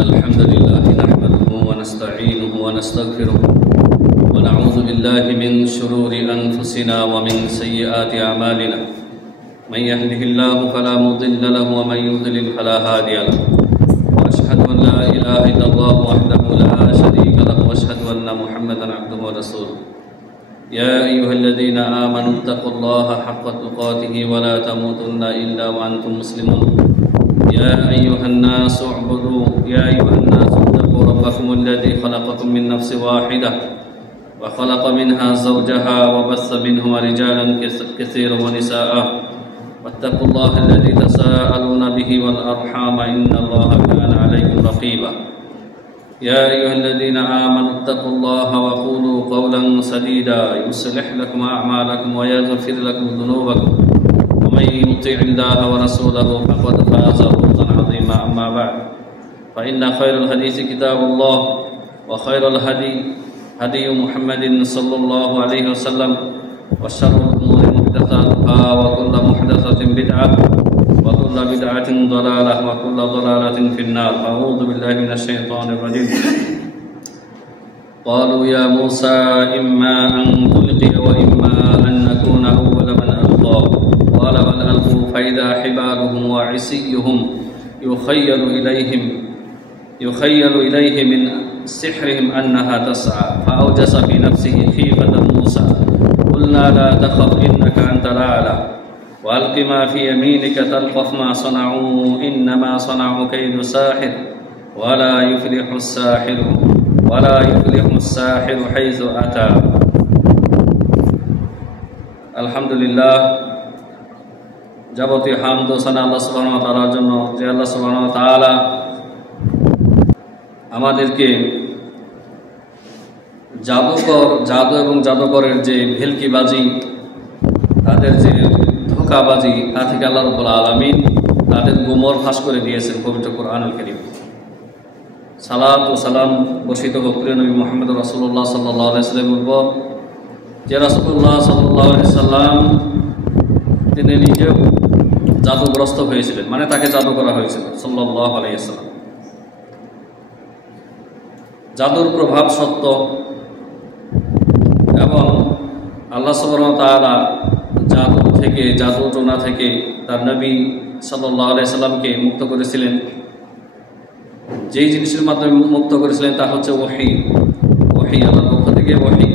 الحمد لله نحمده ونستعينه ونستغفره ونعوذ بالله من شرور أنفسنا ومن سيئات أعمالنا من يهده الله فلا مضل له ومن يضلل فلا هادي له وأشهد أن لا إله إلا الله وحده لا شريك له وأشهد أن محمدا عبده ورسوله يا أيها الذين آمنوا اتقوا الله حق تقاته ولا تموتن إلا وأنتم مسلمون يا أيها الناس اتقوا ربكم الذي خلقكم من نفس واحدة وخلق منها زوجها وبث منهما رجالا كثيرا ونساء واتقوا الله الذي تساءلون به والأرحام إن الله كان عليكم رقيبا يا أيها الذين آمنوا اتقوا الله وقولوا قولا سديدا يصلح لكم أعمالكم ويغفر لكم ذنوبكم ومن يطع الله ورسوله فقد فاز فوزا عظيما أما بعد فإن خير الحديث كتاب الله وخير الهدي هدي محمد صلى الله عليه وسلم وشر الأمور محدثاتها وكل محدثة بدعة وكل بدعة ضلالة وكل ضلالة في النار أعوذ بالله من الشيطان الرجيم قالوا يا موسى إما أن تلقي وإما أن نكون أول من ألقى قال بل ألقوا فإذا حبالهم وعصيهم يخيل إليه من سحرهم أنها تسعى فأوجس في نفسه خيفة موسى قلنا لا تخف إنك أنت الأعلى وألق ما في يمينك تلقف ما صنعوا إنما صنعوا كيد ساحر ولا يفلح الساحر حيث أتى الحمد لله যাবতীয় হামদ ও সানা আল্লাহ সুবহানাহু ওয়া তাআলার জন্য যে আল্লাহ সুবহানাহু ওয়া তাআলা আমাদেরকে জাদু এবং জাদুকরের যে ভেলকিবাজি তাদের যে ধোঁকাবাজি তা থেকে আল্লাহ রাব্বুল আলামিন তাদের গোমর ফাঁস করে দিয়েছেন পবিত্র কোরআনুল কারীম। সালাত ও সালাম বর্ষিত হোক প্রিয় নবী মুহাম্মদ রাসূলুল্লাহ সাল্লাল্লাহু আলাইহি ওয়াসাল্লামের উপর, যে রাসূলুল্লাহ সাল্লাল্লাহু আলাইহি ওয়াসাল্লাম তিনি নিজেও জাদুগ্রস্ত হয়েছিলেন, মানে তাকে জাদু করা হয়েছিল সাল্লাল্লাহু আলাইহি ওয়াসাল্লাম। জাদুর প্রভাব সত্য এবং আল্লাহ সুবহানাহু ওয়া তাআলা জাদু থেকে জাদু টোনা থেকে তার নবী সাল্লাল্লাহু আলাইহি সাল্লামকে মুক্ত করেছিলেন। যেই জিনিসের মাধ্যমে মুক্ত করেছিলেন তা হচ্ছে ওহী আল্লাহর পক্ষ থেকে ওহী।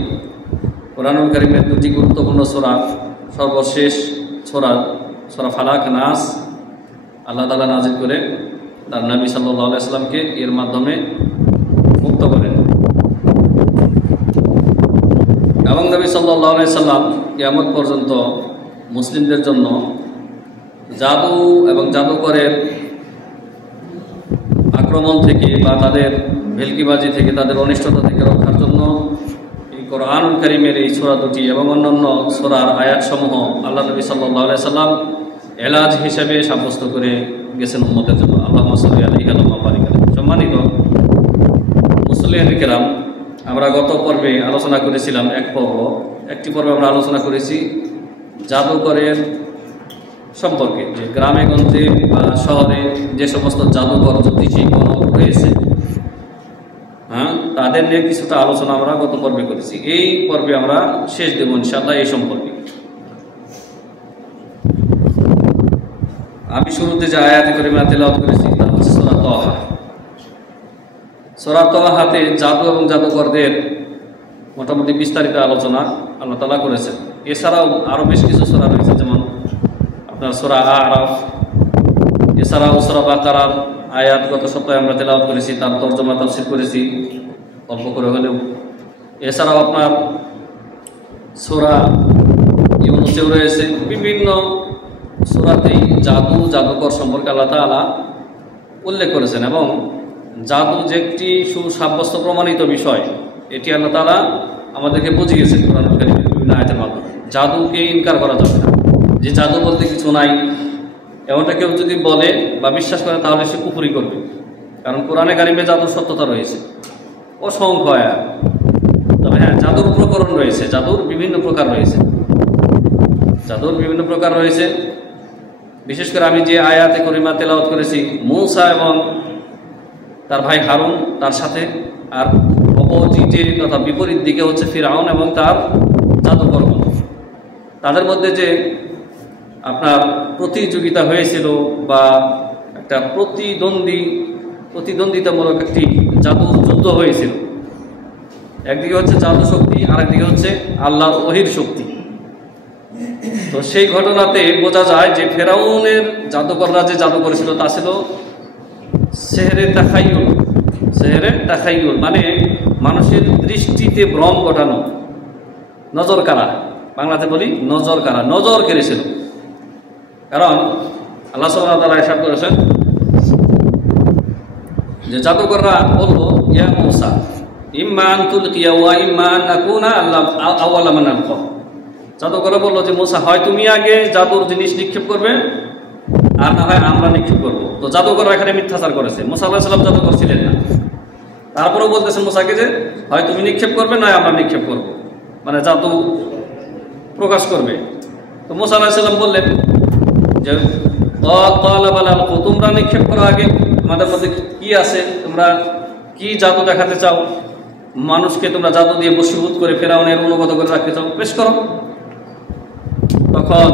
কোরআনুল কারীমের দুটি গুরুত্বপূর্ণ সূরা, সর্বশেষ সূরা ফালাক নাস আল্লাহ তাআলা নাযিল করে তার নবী সাল্লাল্লাহু আলাইহি সাল্লামকে এর মাধ্যমে মুক্ত করেন এবং নবী সাল্লাল্লাহু আলাইহি সাল্লাম কিয়ামত পর্যন্ত মুসলিমদের জন্য জাদু এবং জাদুকরের আক্রমণ থেকে বা তাদের ভেলকিবাজি থেকে, তাদের অনিষ্টতা থেকে রক্ষার জন্য এই কোরআনুল কারীমের এই সূরা দুটি এবং অন্যান্য সূরার আয়াতসমূহ আল্লাহ নবী সাল্লাল্লাহু আলাইহি সাল্লাম এলাজ হিসেবে সাব্যস্ত করে গেছেন উম্মতের জন্য। আল্লাহুম্মা সাল্লি আলাইহি ওয়া বারিক আলাইহি। সম্মানিত মুসলিম কিরাম, আমরা গত পর্বে আলোচনা করেছিলাম একটি পর্বে আমরা আলোচনা করেছি জাদুকরের সম্পর্কে, যে গ্রামে গঞ্জে বা শহরে যে সমস্ত জাদুকর জ্যোতিষীগণ রয়েছে, তাদের নিয়ে কিছুটা আলোচনা আমরা গত পর্বে করেছি। এই পর্বে আমরা শেষ দেব ইনশাআল্লাহ এই সম্পর্কে। আমি শুরুতে যে আয়াতে কারিমা তেলাওয়াত করেছি তা হচ্ছে সূরা তাহা। সূরা তাহাতে জাদু এবং জাদুকরদের মোটামুটি বিস্তারিত আলোচনা আল্লাহ তাআলা করেছেন। এছাড়াও আরও বেশ কিছু সূরা রয়েছে, যেমন আপনার সূরা আরাফ, এছাড়াও সূরা বাকারার আয়াত গত সপ্তাহে আমরা তেলাওয়াত করেছি, তার তরজমা তাফসীর করেছি অল্প করে হলেও। এছাড়াও আপনার সূরা ইউনূসেও রয়েছে। বিভিন্ন সূরাতেই জাদুকর সম্পর্কে আল্লাহ তাআলা উল্লেখ করেছেন এবং জাদু যে একটি সুসাব্যস্ত প্রমাণিত বিষয়, এটি আল্লাহ তাআলা আমাদেরকে বুঝিয়েছেন কোরআনুল কারীমের বিভিন্ন আয়াতের মাধ্যমে। জাদুকে ইনকার করা যাবে না, যে জাদু বলতে কিছু নাই এমনটা কেউ যদি বলে বা বিশ্বাস করে তাহলে সে কুফরি করবে, কারণ কোরআনে কারীমে জাদুর সত্যতা রয়েছে অসংখ্য আয়াত। তবে হ্যাঁ, জাদুর প্রকরণ রয়েছে, জাদুর বিভিন্ন প্রকার রয়েছে। বিশেষ করে আমি যে আয়াতে কারিমা তেলাওয়াত করেছি, মূসা এবং তার ভাই হারুন তার সাথে, আর অপোজিটে তথা বিপরীত দিকে হচ্ছে ফিরআউন এবং তার জাদুকরগণ। তাদের মধ্যে যে আপনার প্রতিযোগিতা হয়েছিল বা একটা প্রতিদ্বন্দ্বিতামূলক একটি জাদু যুদ্ধ হয়েছিল। একদিকে হচ্ছে জাদু শক্তি, আরেকদিকে হচ্ছে আল্লাহর ওহীর শক্তি। তো সেই ঘটনাতে বোঝা যায় যে ফেরাউনের জাদুকররা যে জাদু করেছিল তা ছিল সেহরে তাখাইয়ুল, মানে মানুষের দৃষ্টিতে ভ্রম ঘটানো, নজর কাড়া, বাংলাতে বলি নজর কাড়া, নজর কেড়েছিল। কারণ আল্লাহ সুবহানাহু ওয়া তাআলা ইরশাদ করেছেন যে জাদুকররা বলল, ইয়া মূসা ইম্মা আন তুলকিয়া ওয়া ইম্মা আন নাকুনা আউওয়ালা মান আলকা। জাদুকররা বলল যে মূসা, হয় তুমি আগে জাদুর জিনিস নিক্ষেপ করবে, আর না হয় আমরা নিক্ষেপ করব। তো জাদুকররা এখানে মিথ্যাচার করেছে, মূসা আলাইহিস সালাম জাদুকর ছিলেন না। তারপরেও বলতেছেন মূসাকে যে হয় তুমি নিক্ষেপ করবে, নয় আমরা নিক্ষেপ করব, মানে জাদু প্রকাশ করবে। তো মূসা আলাইহিস সালাম বললেন যে তোমরা নিক্ষেপ করো আগে, আমাদের মধ্যে কি আছে, তোমরা কি জাদু দেখাতে চাও, মানুষকে তোমরা জাদু দিয়ে বশীভূত করে ফেরাউনের অনুগত করে রাখতে চাও, পেশ করো। তখন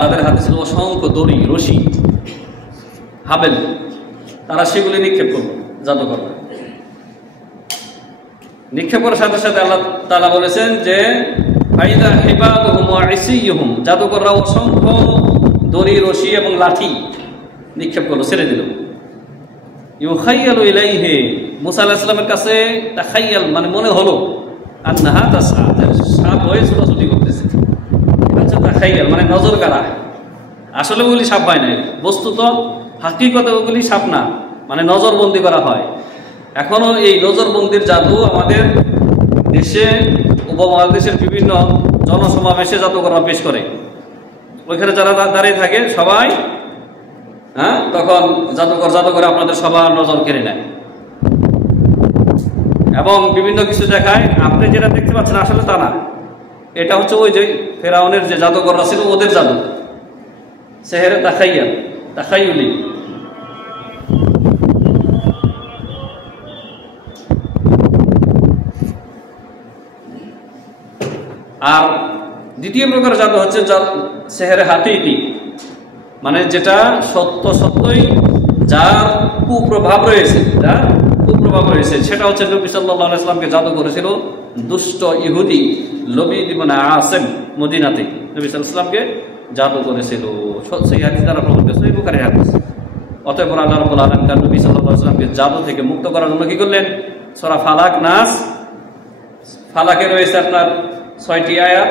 তাদের হাতে ছিল অসংখ্য দড়ি, রশি, হাবেল, তারা সেগুলি নিক্ষেপ করল। জাদুকর নিক্ষেপ করার সাথে সাথে আল্লাহ তাআলা বলেছেন যে ফাইদা হিবাদুহুম ওয়া ইসিয়ুহুম, জাদুকররা অসংখ্য দড়ি, রশি এবং লাঠি নিক্ষেপ করলো, ছেড়ে দিল। ইউখাইয়ালু ইলাইহি, মূসা আলাইহিস সালামের কাছে তাখাইয়াল মানে মনে হলো, আন্নাহা তাসআ, সাপ হয়ে ছোটাছুটি করতেছে। আচ্ছা, তাখাইয়াল মানে নজর কাড়া, আসলে ওগুলি সাপ হয় না, বস্তুত হাকিকতে ওগুলি সাপ না, মানে নজরবন্দি করা হয়। এখনো এই নজরবন্দির জাদু আমাদের দেশে, উপমহাদেশের বিভিন্ন জনসমাবেশে জাদুকররা পেশ করে। ওইখানে যারা দাঁড়িয়ে থাকে সবাই, তখন জাদুকর আপনাদের সবার নজর কেড়ে নেয় এবং বিভিন্ন কিছু দেখায়। আপনি যেটা দেখতে পাচ্ছেন আসলে তা না, এটা হচ্ছে ওই যে ফেরাউনের যে জাদুকররা ছিল ওদের জাদু, সেহরে তাখাইয়ুলি। আর দ্বিতীয় প্রকার জাদু হচ্ছে সেহরে হাকিকি, মানে যেটা সত্যই যার কুপ্রভাব রয়েছে, সেটা হচ্ছে নবী সাল্লাল্লাহু আলাইহি ওয়াসাল্লামকে জাদু করেছিল দুষ্ট ইহুদি লবিদ ইবনে আসিম, মদিনাতে নবী সাল্লাল্লাহু আলাইহি ওয়াসাল্লামকে জাদু করেছিল। সেই হাদিস দ্বারা প্রমাণিত, সহিহ বুখারীর হাদিস। অতঃপর আল্লাহ রাব্বুল আলামিন তার নবী সাল্লাল্লাহু আলাইহি ওয়াসাল্লামকে জাদু থেকে মুক্ত করার জন্য কি করলেন? সূরা ফালাক, নাস। ফালাকে রয়েছে আপনার 6টি আয়াত,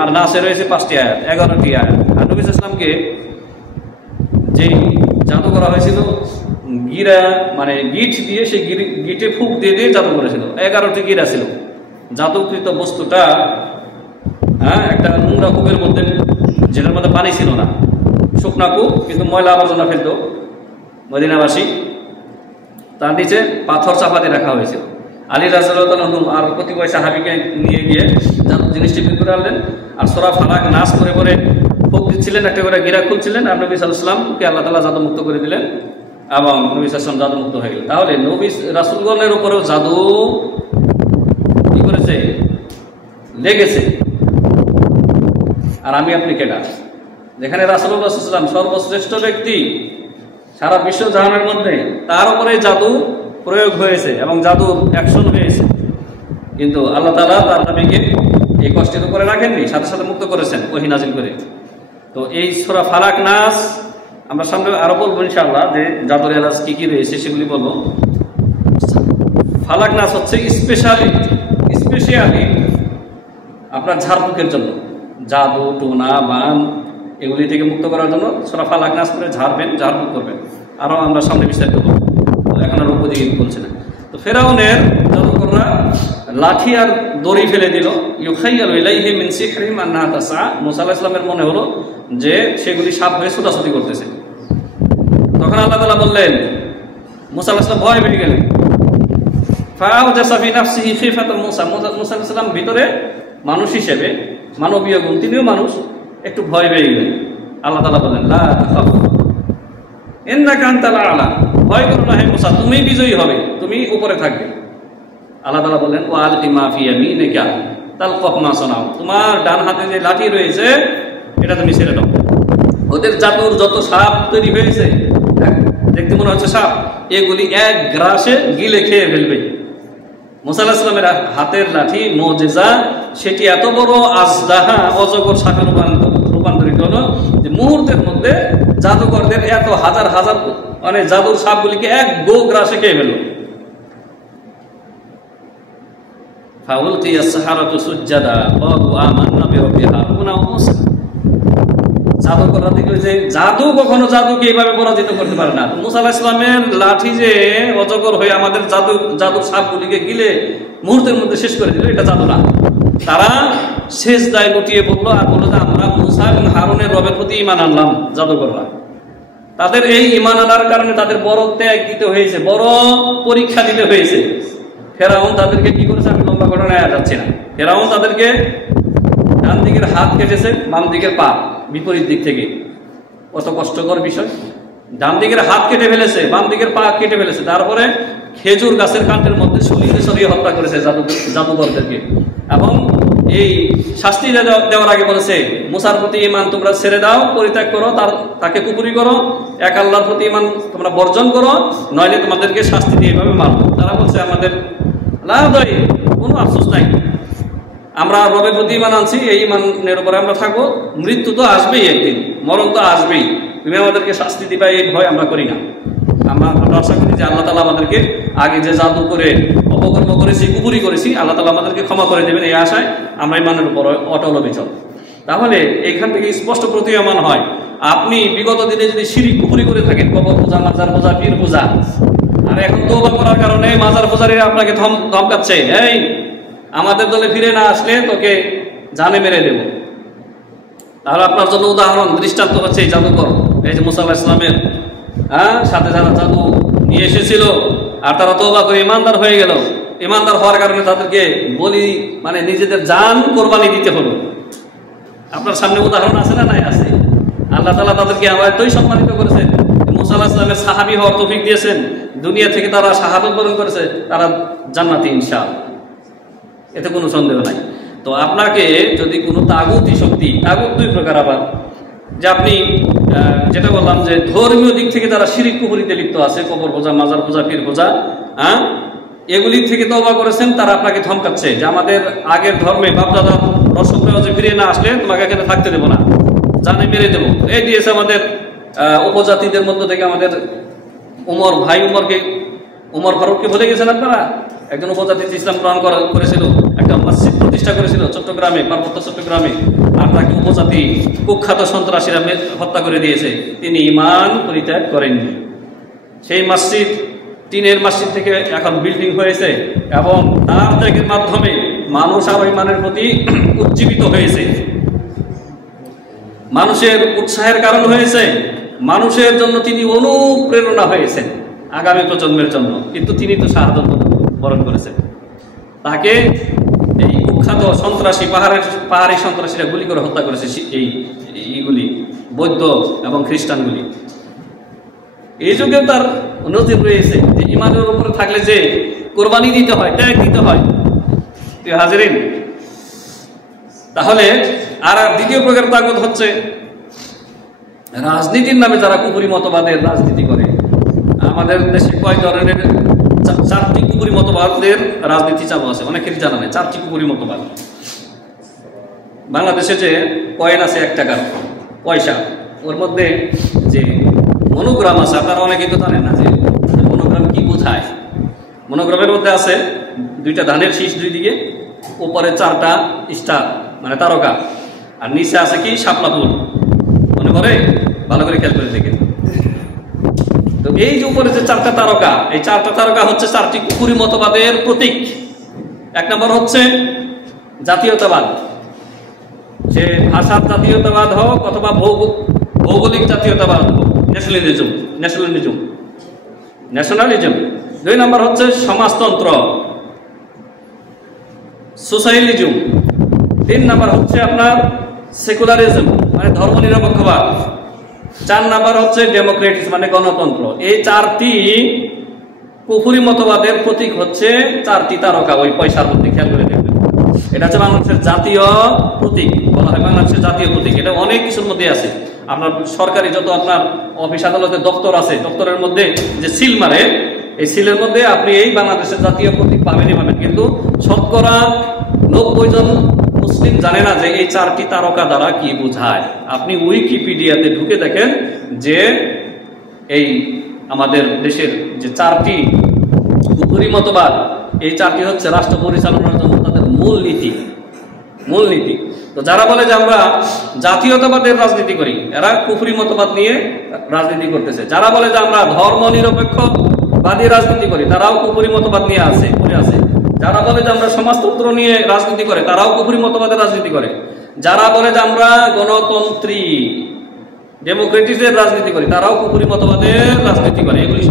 আর নাসে রয়েছে 5টি আয়াত, 11টি আয়াত। আর নবী সাল্লাল্লাহু আলাইহি ওয়াসাল্লামকে যে জাদু করা হয়েছিল গিরা, মানে গিট দিয়ে, সেই গিটে ফুঁক দিয়ে জাদু করেছিল। 11টি গিরা ছিল। জাদুকৃত বস্তুটা একটা নোংরা কূপের মধ্যে, যেটার মধ্যে পানি ছিল না, শুকনা কূপ, কিন্তু ময়লা আবর্জনা ফেলত মদিনাবাসী, তার নিচে পাথর চাপা দিয়ে রাখা হয়েছিল। আলী রাদিয়াল্লাহু আনহু আর কতিপয় সাহাবীকে নিয়ে গিয়ে জাদু জিনিসটি বের করে আনলেন, আর সূরা ফালাক, নাস করে ফুঁক দিচ্ছিলেন, একটা করে গিরা খুলছিলেন, আর নবী সাল্লাল্লাহু আলাইহি ওয়াসাল্লামকে আল্লাহ তাআলা জাদু মুক্ত করে দিলেন এবং নবী সাল্লাল্লাহু আলাইহি ওয়াসাল্লাম জাদু মুক্ত হয়ে গেলেন। তাহলে নবী রাসূলগণের উপরেও জাদু কি করেছে? লেগেছে। আর আমি আপনি কেডা? যেখানে রাসূলুল্লাহ সাল্লাল্লাহু আলাইহি ওয়াসাল্লাম সর্বশ্রেষ্ঠ ব্যক্তি সারা বিশ্ব জাহানের মধ্যে, তার উপরে জাদু প্রয়োগ হয়েছে এবং জাদুর অ্যাকশন হয়েছে, কিন্তু আল্লাহ তাআলা তার নবীকে এই কষ্টের উপরে রাখেননি, সাথে সাথে মুক্ত করেছেন ওহী নাযিল করে। তো এই সূরা ফালাক, নাস আমরা সামনে আরো বলবো ইনশাআল্লাহ, যে জাদুর এলাজ কি কি রয়েছে সেগুলি বলবো। ফালাক, নাস হচ্ছে স্পেশালি আপনার ঝাড়ফুঁকের জন্য, জাদু, টোনা, বান এগুলি থেকে মুক্ত করার জন্য সূরা ফালাক, নাস করে ঝাড়ফুঁক করবেন। আরো আমরা সামনে বিস্তারিত বলবো, এখন আর উপদিকে বলছে না। তো ফেরাউনের জাদুকররা লাঠি আর দড়ি ফেলে দিল। ইউখাইয়ালু ইলাইহি মিন সিহরিহিম আন্নাহা তাসআ, মূসা আলাইহিস সালামের মনে হলো যে সেগুলি সাপ হয়ে ছোটাছুটি করতেছে। তখন আল্লাহ তাআলা বললেন, মূসা আলাইহিস সালাম ভয় পেয়ে গেলেন। ফাআওজাসা ফি নাফসিহি খিফাতান মূসা, মূসা আলাইহিস সালাম ভিতরে মানুষ হিসেবে, মানবীয় গুণ, তিনিও মানুষ, একটু ভয় পেয়ে গেলেন। আল্লাহ তাআলা বললেন, লা তাখাফ ইন্নাকা আনতাল আ'লা, ভয় করো না হে মুসা, তুমি বিজয়ী হবে, তুমি উপরে থাকবে। আল্লাহ তাআলা বললেন ওয়া আলকি মা ফি ইয়ামিনিকা তালকাফ মা সানাউ, তোমার ডান হাতে যে লাঠি রয়েছে এটা তুমি ছেড়ে দাও। ওদের জাদুর যত সাপ তৈরি হয়েছে, দেখতে মনে হচ্ছে সাপ, এগুলি এক গ্রাসে গিলে খেয়ে ফেলবে। মুসা আলাইহিস সালামের হাতের লাঠি মুজিজা, সেটি এত বড় আজদাহা অজগর সাপে রূপান্তরিত হলো যে মুহূর্তের মধ্যে জাদুকরদের এত হাজার হাজার মানে জাদুর সাপগুলিকে এক গো গ্রাসে খেয়ে ফেলল। ফাউলকিয়াস সাহারাতু সুজদাা ক্বালু আমান্না বিরাব্বি হারুন ওয়া মূসা। জাদুকররা দেখলো যে জাদু কখনো জাদুকে এইভাবে পরাজিত করতে পারে না। মুসা আলাইহিস সালামের লাঠি যে অজগর হয়ে আমাদের জাদুর সাপগুলিকে গিলে মুহূর্তের মধ্যে শেষ করে দিল, এটা জাদু না। তারা সিজদায় লুটিয়ে পড়লো আর বললো যে আমরা মুসা এবং হারুনের রবের প্রতি ঈমান আনলাম। জাদুকররা তাদের এই ঈমান আনার কারণে তাদের বড় ত্যাগ দিতে হয়েছে, বড় পরীক্ষা দিতে হয়েছে। ফেরাউন তাদেরকে কি করেছে আমি লম্বা ঘটনায় যাচ্ছি না। ফেরাউন তাদেরকে ডান দিকের হাত কেটেছে, বাম দিকের পা, বিপরীত দিক থেকে। কত কষ্টকর বিষয়। ডান দিকের হাত কেটে ফেলেছে, বাম দিকের পা কেটে ফেলেছে, তারপরে খেজুর গাছের কাণ্ডের মধ্যে ছুরিয়ে ছড়িয়ে হত্যা করেছে জাদুকরদেরকে। এবং এই শাস্তি দেওয়ার আগে বলেছে মুসার প্রতি ঈমান তোমরা ছেড়ে দাও, পরিত্যাগ করো, তাকে কুফরি করো, এক আল্লাহর প্রতি ঈমান তোমরা বর্জন করো, নইলে তোমাদেরকে শাস্তি দিয়ে এভাবে মারবো। তারা বলছে আমাদের কোনো আফসোস নাই, আমরা রবের প্রতি ঈমান আনছি, এই ঈমানের উপরে আমরা থাকবো, মৃত্যু তো আসবেই একদিন, মরণ তো আসবেই, তুমি আমাদেরকে শাস্তি দিবা এই ভয় আমরা করি না। আমরা আশা করি যে আল্লাহ তাআলা আমাদেরকে আগে যে জাদু করে অপকর্ম করেছি, কুফরি করেছি, আল্লাহ তাআলা আমাদেরকে ক্ষমা করে দেবেন, এই আশায় আমরা ঈমানের উপর অটল অবিচল। তাহলে এখান থেকে স্পষ্ট প্রতীয়মান হয় আপনি বিগত দিনে যদি শিরক কুফরি করে থাকেন, কবর পূজা, মাজার পূজা, পীর পূজা, আর এখন তওবা করার কারণে মাজার পূজারীরা আপনাকে ধমকাচ্ছে, এই আমাদের দলে ফিরে না আসলে তোকে জানে মেরে দেব। তাহলে আপনার জন্য উদাহরণ দৃষ্টান্ত হচ্ছে এই জাদুকর, এই যে মুসা আলাইহিস সালামের সাথে যারা জাদু নিয়ে এসেছিল আর তারা তওবা করে ইমানদার হয়ে গেল। ইমানদার হওয়ার কারণে তাদেরকে বলি মানে নিজেদের জান কোরবানি দিতে হলো। আপনার সামনে উদাহরণ আছে না? নাই, আছে। আল্লাহ তাআলা তাদেরকে এতই সম্মানিত করেছেন, মুসা আলাইহিস সালামের সাহাবী হওয়ার তৌফিক দিয়েছেন, দুনিয়া থেকে তারা শাহাদাত বরণ করেছে, তারা জান্নাতি ইনশাআল্লাহ, এতে কোনো সন্দেহ নাই। তো আপনাকে যদি কোনো তাগুতি শক্তি, তাগুত দুই প্রকার, আবার যে আপনি যেটা বললাম যে ধর্মীয় দিক থেকে তারা শিরক কুফরিতে লিপ্ত আছে, কবর পূজা, মাজার পূজা, পীর পূজা, এগুলি থেকে তওবা করেছেন, তারা আপনাকে ধমকাচ্ছে যে আমাদের আগের ধর্মে বাপদাদার রসম রেওয়াজে ফিরে না আসলে তোমাকে এখানে থাকতে দেবো না, জানে মেরে দেবো। এই দিয়েছে আমাদের উপজাতিদের মধ্য থেকে আমাদের উমর ফারুককে ভুলে গেছেন আপনারা? একজন উপজাতি ইসলাম গ্রহণ করেছিল, একটা মসজিদ প্রতিষ্ঠা করেছিল চট্টগ্রামে, পার্বত্য চট্টগ্রামে, আর তাকে উপজাতি কুখ্যাত সন্ত্রাসীরা হত্যা করে দিয়েছে। তিনি ঈমান পরিত্যাগ করেননি। সেই মসজিদ টিনের মসজিদ থেকে এখন বিল্ডিং হয়েছে এবং তার ত্যাগের মাধ্যমে মানুষ আরো ঈমানের প্রতি উজ্জীবিত হয়েছে, মানুষের উৎসাহের কারণ হয়েছে, মানুষের জন্য তিনি অনুপ্রেরণা হয়েছেন আগামী প্রজন্মের জন্য। কিন্তু তিনি তো শাহাদাত বরণ করেছেন, তাকে এই কুখ্যাত সন্ত্রাসী পাহাড়ি সন্ত্রাসীরা গুলি করে হত্যা করেছে, এইগুলি বৌদ্ধ এবং খ্রিস্টানগুলি। এই যুগে তার নজির রয়েছে যে ঈমানের উপরে থাকলে যে কোরবানি দিতে হয়, ত্যাগ দিতে হয়। হাজিরিন, তাহলে আর দ্বিতীয় প্রকার তাগুত হচ্ছে রাজনীতির নামে যারা কুফরি মতবাদের রাজনীতি করে। আমাদের দেশে কয় ধরনের, চারটি কুফরি মতবাদের রাজনীতি চালু আছে, অনেকেরই জানা নেই। চারটি কুফরি মতবাদ। বাংলাদেশে যে কয়েন আছে 1 টাকার পয়সা, ওর মধ্যে যে মনোগ্রাম আছে, আপনারা অনেকেই তো জানেন না যে মনোগ্রাম কি বোঝায়। মনোগ্রামের মধ্যে আছে 2টা ধানের শীষ, 2 দিকে, উপরে 4টা স্টার মানে তারকা, আর নিচে আছে কি শাপলা ফুল। মনে করে ভালো করে খেয়াল করে দেখেন। তো এই যে উপরে যে 4টা তারকা, এই 4টা তারকা হচ্ছে 4টি কুফরি মতবাদের প্রতীক। 1 নম্বর হচ্ছে জাতীয়তাবাদ, সে ভাষার জাতীয়তাবাদ হোক অথবা ভৌগোলিক জাতীয়তাবাদ হোক, ন্যাশনালিজম। 2 নম্বর হচ্ছে সমাজতন্ত্র, সোশ্যালিজম। 3 নম্বর হচ্ছে আপনার সেকুলারিজম মানে ধর্মনিরপেক্ষবাদ। 4 নাম্বার হচ্ছে ডেমোক্রেটিস মানে গণতন্ত্র। এই 4টি কুফরি মতবাদের প্রতীক হচ্ছে 4টি তারকা, ওই পয়সার প্রতীক, খেয়াল করে দেখবেন। এটা হচ্ছে বাংলাদেশের জাতীয় প্রতীক, বলা হয় বাংলাদেশের জাতীয় প্রতীক। এটা অনেক কিছুর মধ্যে আছে। আপনার সরকারি যত আপনার অফিস আদালতের দপ্তর আছে, দপ্তরের মধ্যে যে সিল মারে, এই সিলের মধ্যে আপনি এই বাংলাদেশের জাতীয় প্রতীক পাবেনই পাবেন। কিন্তু শতকরা 90 জন মুসলিম জানে না যে এই 4টি তারকা দ্বারা কি বোঝায়। আপনি উইকিপিডিয়াতে ঢুকে দেখেন যে এই আমাদের দেশের যে 4টি কুফরি মতবাদ, এই 4টি হচ্ছে রাষ্ট্র পরিচালনার জন্য তাদের মূলনীতি। তো যারা বলে যে আমরা জাতীয়তাবাদের রাজনীতি করি, এরা কুফরি মতবাদ নিয়ে রাজনীতি করতেছে। যারা বলে যে আমরা ধর্ম নিরপেক্ষবাদী রাজনীতি করি, তারাও কুফরি মতবাদ নিয়ে আছে। যারা বলে যে আমরা সমাজতন্ত্র নিয়ে রাজনীতি করে, তারাও কুফরি মতবাদের রাজনীতি করে। যারা বলে যে আমরা গণতন্ত্রী ডেমোক্রেটিসের রাজনীতি করি, তারাও কুফরি মতবাদের রাজনীতি করে। এগুলি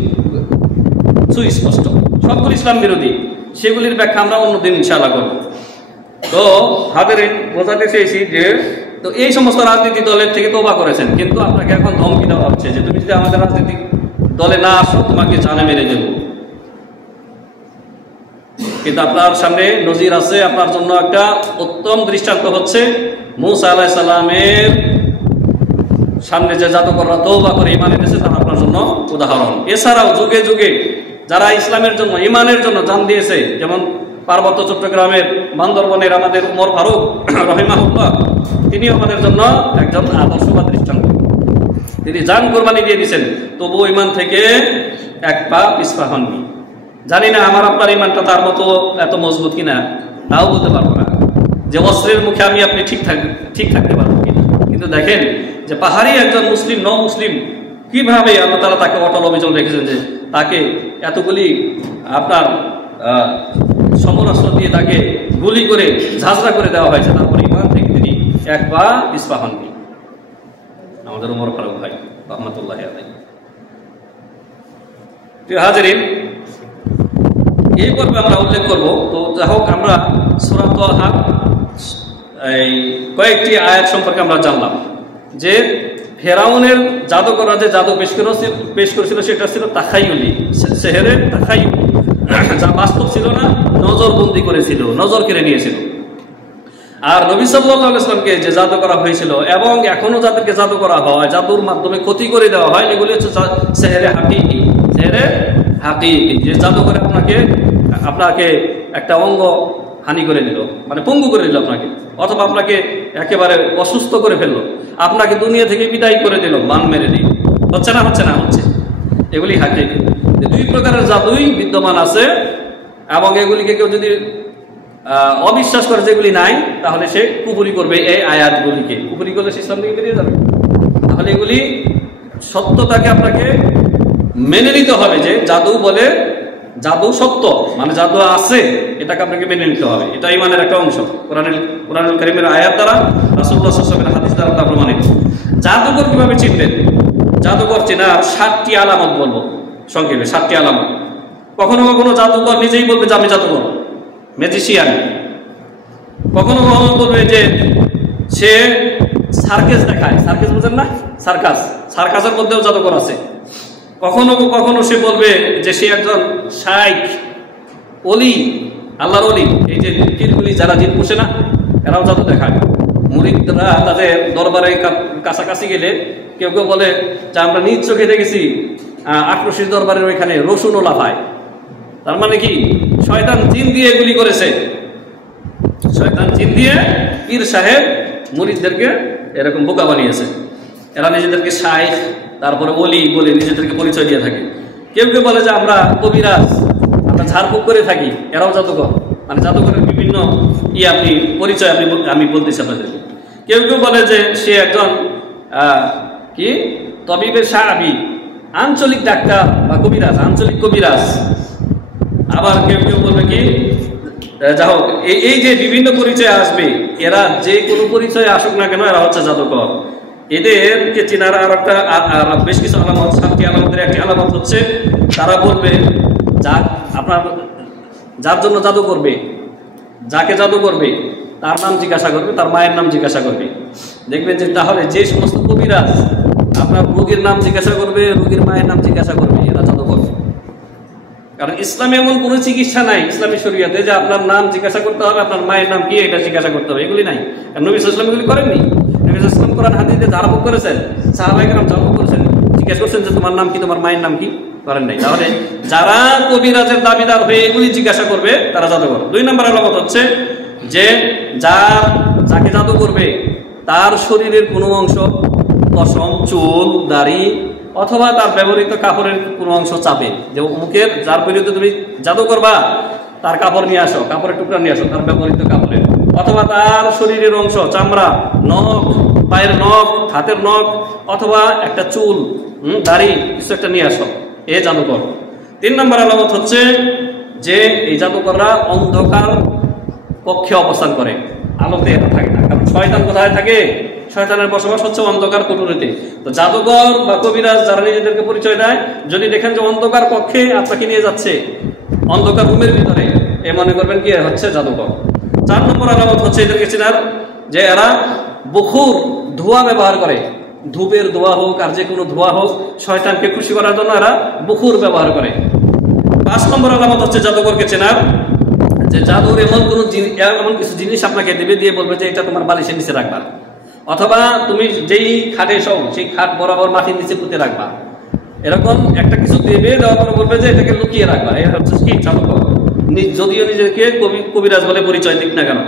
সুস্পষ্ট, সবগুলি ইসলাম বিরোধী। সেগুলির ব্যাখ্যা আমরা অন্যদিন ইনশাআল্লাহ করব। তো হাজারিন বোঝাতে চেয়েছি যে তো এই সমস্ত রাজনীতি দলের থেকে তওবা করেছেন, কিন্তু আপনাকে এখন ধমকি দেওয়া হচ্ছে যে তুমি যদি আমাদের রাজনীতি দলে না আসো তোমাকে জানে মেরে দেব। কিন্তু আপনার সামনে নজির আছে, আপনার জন্য একটা উত্তম দৃষ্টান্ত হচ্ছে মূসা আলাইহিস সালামের সামনে যে জাদুকররা তওবা করে ঈমান এনেছে, তারা আপনার জন্য উদাহরণ। এছাড়াও যুগে যুগে যারা ইসলামের জন্য, ঈমানের জন্য জান দিয়েছে, যেমন পার্বত্য চট্টগ্রামের বান্দরবনের আমাদের উমর ফারুক রহিমাহুল্লাহ, তিনি আমাদের জন্য একজন আদর্শ বা দৃষ্টান্ত। তিনি জান কোরবানি দিয়ে দিয়েছেন, তবুও ঈমান থেকে এক পা পিছপা হননি। জানি না আমার আপনার ঈমানটা তার মতো এত মজবুত কিনা, তাও বলতে পারবো না যে অস্ত্রের মুখে আমি আপনি ঠিক থাকতে পারবো কিনা। কিন্তু দেখেন যে পাহাড়ি একজন মুসলিম মুসলিম কিভাবে আল্লাহ তাআলা তাকে অটল অবিচল রেখেছেন, যে তাকে এতগুলি আপনার সমরাস্ত্র দিয়ে তাকে গুলি করে ঝাঁঝরা করে দেওয়া হয়েছে, তারপরে ঈমান থেকে তিনি এক পা পিছপা হননি। আমাদের উমর ফারুক ভাই রাহমাতুল্লাহি আলাইহি। প্রিয় হাজিরিন, এই পর্বে আমরা উল্লেখ করব। তো যাই হোক, আমরা সূরা তাহা এই কয়েকটি আয়াত সম্পর্কে আমরা জানলাম যে ফেরাউনের জাদুকররা যে জাদু পেশ করেছিল সেটা ছিল তাখাইয়ুলি, সেহেরের তাখাইয়ুল, যা বাস্তব ছিল না, নজরবন্দি করেছিল, নজর কেড়ে নিয়েছিল। আর নবী সাল্লাল্লাহু আলাইহি ওয়াসাল্লামকে যে জাদু করা হয়েছিল এবং এখনো যাদেরকে জাদু করা হয়, জাদুর মাধ্যমে ক্ষতি করে দেওয়া হয়, এগুলি হচ্ছে সেহেরে হাকিকি। সেহেরে হাকিকি, যে জাদু করে আপনাকে একটা অঙ্গ হানি করে দিল, মানে পঙ্গু করে দিল আপনাকে, অথবা আপনাকে একেবারে অসুস্থ করে ফেললো, আপনাকে দুনিয়া থেকে বিদায় করে দিল, বান মেরে দিল। হচ্ছে না? হচ্ছে। এগুলি হাকিকি। 2 প্রকারের জাদুই বিদ্যমান আছে, এবং এগুলিকে কেউ যদি অবিশ্বাস করে যেগুলি নাই, তাহলে সে কুফরি করবে। এই আয়াতগুলিকে কুফরি করলে সে ইসলাম থেকে বেরিয়ে যাবে। তাহলে এগুলি সত্যতাকে আপনাকে মেনে নিতে হবে, যে জাদু সত্য, মানে জাদু আছে, এটাকে আপনাকে মেনে নিতে হবে। এটা ঈমানের একটা অংশ। কোরআনুল কারীমের আয়াত দ্বারা, রাসূলুল্লাহ সাল্লাল্লাহু আলাইহি ওয়াসাল্লামের হাদিস দ্বারা তা প্রমাণিত। জাদুকর কিভাবে চিনবেন? জাদুকর চেনার 7টি আলামত বলবো সংক্ষেপে, 7টি আলামত। কখনো কখনো জাদুকর নিজেই বলবে যে আমি জাদুকর, ম্যাজিশিয়ান। কখনো কখনো বলবে যে সে সার্কাস দেখায়। সার্কাস বুঝেন না? সার্কাসের মধ্যেও জাদুকর আছে। কখনো কখনো সে বলবে যে সে একজন শাইখ, ওলি, আল্লাহর ওলি। এই যে পীরগুলি যারা জিন পোষে না, এরাও জাদু দেখায়। মুরিদরা তাদের দরবারে কাছাকাছি গেলে কেউ কেউ বলে যে আমরা নিজ চোখে দেখেছি আক্রোশীর দরবারের ওইখানে রসুনও লাফায়। তার মানে কি? শয়তান জিন দিয়ে এগুলি করেছে। শয়তান জিন দিয়ে পীর সাহেব মুরিদদেরকে এরকম বোকা বানিয়েছে। এরা নিজেদেরকে শাইখ, তারপরে ওলি বলে নিজেদেরকে পরিচয় দিয়ে থাকে। কেউ কেউ বলে যে আমরা কবিরাজ, আমরা ঝাড়ফুঁক করে থাকি, এরাও জাদুকর। মানে জাদুকরের বিভিন্ন পরিচয় আমি বলতেছি আপনাদেরকে। কেউ কেউ বলে যে সে একজন কি তবিবের সাহাবী, আঞ্চলিক ডাক্তার বা কবিরাজ, আঞ্চলিক কবিরাজ। আবার কেউ কেউ বলবে কি, যা হোক, এই যে বিভিন্ন পরিচয় আসবে, এরা যে কোনো পরিচয় আসুক না কেন, এরা হচ্ছে জাদুকর। এদেরকে চেনার আর বেশ কিছু আলামত, 7টি আলামতের একটি আলামত হচ্ছে তারা বলবে যার জন্য জাদু করবে, যাকে জাদু করবে তার নাম জিজ্ঞাসা করবে, তার মায়ের নাম জিজ্ঞাসা করবে। দেখবেন যে তাহলে যে সমস্ত কবিরাজ আপনার রোগীর নাম জিজ্ঞাসা করবে, রোগীর মায়ের নাম জিজ্ঞাসা করবে, এরা জাদুকর। কারণ ইসলামে এমন কোনো চিকিৎসা নাই ইসলামী শরীয়তে যে আপনার নাম জিজ্ঞাসা করতে হবে, আপনার মায়ের নাম কি এটা জিজ্ঞাসা করতে হবে, এগুলি নাই। নবী সাল্লাল্লাহু আলাইহি ওয়াসাল্লাম এগুলি করেননি। নবী সাল্লাল্লাহু আলাইহি ওয়াসাল্লাম কোরআন হাদিসে ধারাবাহিক করেছেন, সাহাবায়ে কেরাম ধারাবাহিক করেছেন, জিজ্ঞাসা করছেন যে তোমার নাম কি, তোমার মায়ের নাম কি, করেন নাই। তাহলে যারা কবিরাজের দাবিদার হয়ে এগুলি জিজ্ঞাসা করবে তারা জাদুকর। 2 নম্বর আলামত হচ্ছে যে যাকে জাদু করবে তার শরীরের কোনো অংশ, পশম, চুল, দাড়ি অথবা তার ব্যবহৃত কাপড়ের কোনো অংশ চাপে, যে অমুকের যার বিরুদ্ধে তুমি জাদু করবা তার কাপড় নিয়ে আসো, কাপড়ের টুকরা নিয়ে আসো, তার ব্যবহৃত কাপড়ের, অথবা তার শরীরের অংশ, চামড়া, নখ, পায়ের নখ, হাতের নখ অথবা একটা চুল, দাড়ি কিছু একটা নিয়ে আসো, এ জাদুকর। 3 নম্বর আলামত হচ্ছে যে এই জাদুকররা অন্ধকার কক্ষে অবস্থান করে, আলোতে এরা থাকে না। কারণ শয়তান কোথায় থাকে? শয়তানের বসবাস হচ্ছে অন্ধকার কুঠুরিতে। তো জাদুকর বা কবিরাজ যারা নিজেদেরকে পরিচয় দেয়, যদি দেখেন যে অন্ধকার কক্ষে আপনাকে নিয়ে যাচ্ছে, অন্ধকার রুমের ভিতরে, এ মনে করবেন কি হচ্ছে জাদুকর। 4 নম্বর আলামত হচ্ছে এদেরকে চেনার যে এরা বখুর, ধোঁয়া ব্যবহার করে, ধূপের ধোঁয়া হোক আর যে কোনো ধোঁয়া হোক, শয়তানকে খুশি করার জন্য এরা বখুর ব্যবহার করে। 5 নম্বর আলামত হচ্ছে জাদুকরকে চেনার যে জাদুর এমন কিছু জিনিস আপনাকে দেবে, দিয়ে বলবে যে এটা তোমার বালিশের নিচে রাখবা, অথবা তুমি যেই খাটে শো সেই খাট বরাবর মাটির নিচে পুঁতে রাখবা, এরকম একটা কিছু দেবে, দেওয়ার পরে বলবে যে এটাকে লুকিয়ে রাখবা। এটা হচ্ছে কি জাদুকর, যদিও নিজেকে কবিরাজ বলে পরিচয় দিক না কেন।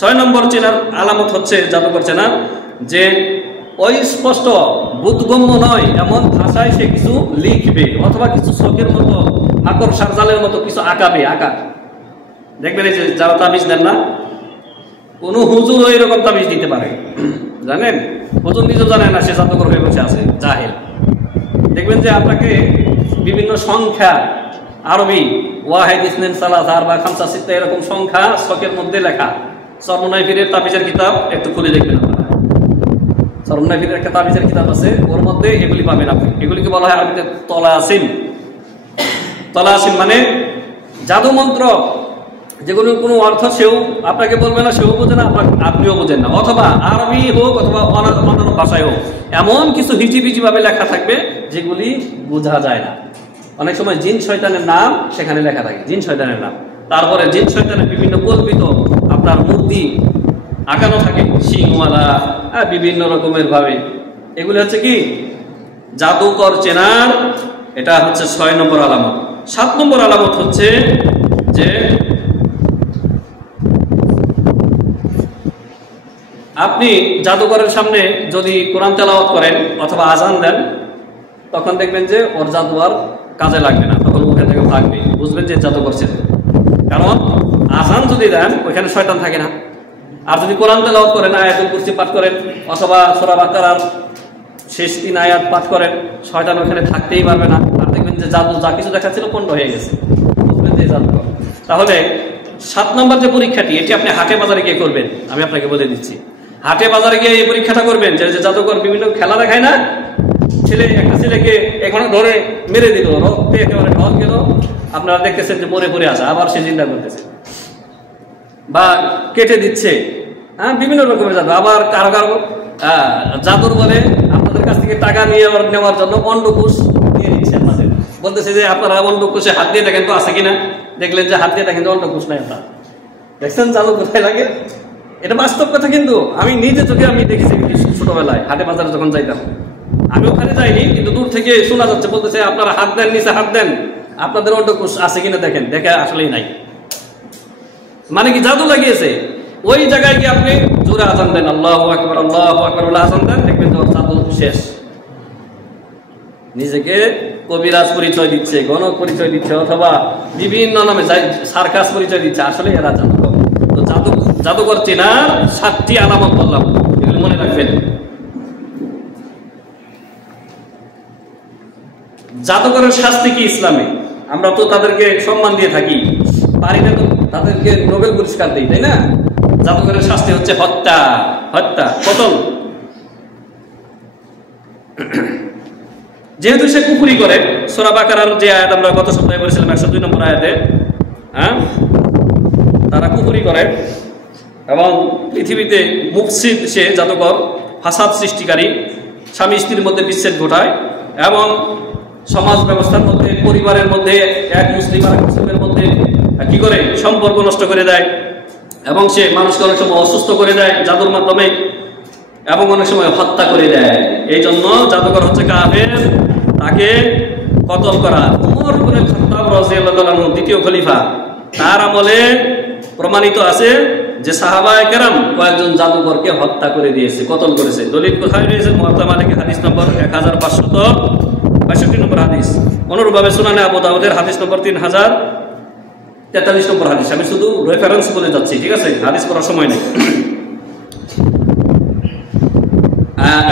6 নম্বর চেনার আলামত হচ্ছে জাদুকর চেনার যে অস্পষ্ট, বোধগম্য নয় এমন ভাষায় সে কিছু লিখবে, অথবা কিছু চোখের মতো মাকড়সার জালের মতো কিছু আঁকাবে। দেখবেন এই যে যারা তাবিজ দেন না, কোনো হুজুর এরকম তাবিজ দিতে পারে, জানেন? হুজুর নিজেও জানেন না সে জাদুকর হয়ে বসে আছে, জাহেল। দেখবেন যে আপনাকে বিভিন্ন সংখ্যা, আরবি ওয়াহিদ, ইসনাইন, সালাসা, আরবা, খামসা, সিত্তা এরকম সংখ্যা শখের মধ্যে লেখা। সরমুনাইফিরের তাবিজের কিতাব একটু খুলে দেখবেন আপনারা, সরমুনাইফিরের একটা তাবিজের কিতাব আছে, ওর মধ্যে এগুলি পাবেন আপনি। এগুলিকে বলা হয় আরবিতে তলাসিম। তলাসিম মানে জাদু মন্ত্র, যেগুলোর কোনো অর্থ সেও আপনাকে বলবে না, সেও বোঝে না, আপনিও বোঝেন না, অথবা আরবি হোক অথবা অন্যান্য ভাষায় হোক, এমন কিছু হিজিবিজি ভাবে লেখা থাকবে যেগুলি বোঝা যায় না। অনেক সময় জিন শয়তানের নাম সেখানে লেখা থাকে, জিন শয়তানের নাম। তারপরে জিন শয়তানের বিভিন্ন কল্পিত আপনার মূর্তি আঁকানো থাকে, সিংওয়ালা, বিভিন্ন রকমের ভাবে। এগুলি হচ্ছে কি জাদুকর চেনার, এটা হচ্ছে 6 নম্বর আলামত। 7 নম্বর আলামত হচ্ছে যে আপনি জাদুকরের সামনে যদি কোরআন তেলাওয়াত করেন অথবা আজান দেন, তখন দেখবেন যে ওর জাদু আর কাজে লাগবে না, তখন ওখান থেকে থাকবে, বুঝবেন যে জাদু করছেন। কারণ আজান যদি দেন ওইখানে শয়তান থাকে না। আর যদি কোরআন তেলাওয়াত করেন, আয়াতুল কুরসি পাঠ করেন অথবা সূরা বাকারার শেষ 3 আয়াত পাঠ করেন, শয়তান ওখানে থাকতেই পারবে না। আর দেখবেন যে জাদু যা কিছু দেখাচ্ছিল পণ্ড হয়ে গেছে, বুঝবেন যে জাদুকর। তাহলে 7 নম্বর যে পরীক্ষাটি, এটি আপনি হাটে বাজারে গিয়ে করবেন। আমি আপনাকে বলে দিচ্ছি, হাটে বাজারে গিয়ে এই পরীক্ষাটা করবেন। যে জাদুকর বিভিন্ন খেলা দেখায় না, একটা ছেলেকে এখানে ধরে মেরে দিল, রক্তে একেবারে ঢল গেল, আপনারা দেখতেছেন যে মরে পড়ে আসে, আবার সে চিন্তা করতেছে, বা কেটে দিচ্ছে, বিভিন্ন রকমের জাদু। আবার কারো কারো জাদুর বলে আপনাদের কাছ থেকে টাকা নেওয়ার জন্য অন্ডকোষ নিয়ে নিচ্ছে আপনাদের, বলতেছে যে আপনারা অন্ডকোষে হাত দিয়ে দেখেন তো আছে কিনা, দেখলেন যে হাত দিয়ে দেখেন যে অন্ডকোষ নাই, আপনার দেখছেন জাদু কোথায় লাগে। এটা বাস্তব কথা, কিন্তু আমি নিজে চোখে আমি দেখেছি ছোটবেলায় হাটে বাজারে যখন যাইতাম। আমি ওখানে যাইনি, কিন্তু দূর থেকে শোনা যাচ্ছে, বলতেছে আপনারা হাত দেন, নিচে হাত দেন, আপনাদের অন্ডকোষ আছে কিনা দেখেন, দেখে আসলেই নাই। মানে কি জাদু লাগিয়েছে। ওই জায়গায় গিয়ে আপনি জোরে আজান দেন, আল্লাহু আকবার, আল্লাহু আকবার বলে আজান দেন, দেখবেন যে জাদু শেষ। নিজেকে কবিরাজ পরিচয় দিচ্ছে, গণক পরিচয় দিচ্ছে, অথবা বিভিন্ন নামে সার্কাস পরিচয় দিচ্ছে, আসলে এরা জাদুকর। তো জাদুকর চেনার 7টি আলামত বললাম, এগুলো মনে রাখবেন। জাদুকরের শাস্তি কি ইসলামে? আমরা তো তাদেরকে সম্মান দিয়ে থাকি, পারি না তো তাদেরকে নোবেল পুরস্কার দিই, তাই না? জাদুকরের শাস্তি হচ্ছে হত্যা, কতল। যেহেতু সে কুফরি করে, সূরা বাকারার যে আয়াত আমরা গত সপ্তাহে বলেছিলাম 102 নম্বর আয়াতে, তারা কুফরি করে এবং পৃথিবীতে মুফসিদ, সে জাদুকর, ফাসাদ সৃষ্টিকারী, স্বামী স্ত্রীর মধ্যে বিচ্ছেদ ঘটায় এবং সমাজ ব্যবস্থার মধ্যে, পরিবারের মধ্যে এক মুসলিম আর এক মুসলিমের মধ্যে কি করে সম্পর্ক নষ্ট করে দেয়, এবং সে মানুষকে অনেক সময় অসুস্থ করে দেয় জাদুর মাধ্যমে, এবং অনেক সময় হত্যা করে দেয়। এই জন্য জাদুকর হচ্ছে কাফের, তাকে কতল করা। উমর ইবনে খাত্তাব রাদিয়াল্লাহু তাআলা দ্বিতীয় খলিফা, তার আমলে প্রমাণিত আছে যে সাহাবায়ে কেরাম কয়েকজন জাদুকরকে হত্যা করে দিয়েছে, কতল করেছে। দলিল কোথায় রয়েছে? মুয়াত্তা মালিকে হাদিস নম্বর 1562 নম্বর হাদিস। অনুরূপভাবে সুনানে আবু দাউদের হাদিস নম্বর 3043 নম্বর হাদিস। আমি শুধু রেফারেন্স বলে যাচ্ছি, ঠিক আছে, হাদিস পড়ার সময় নেই।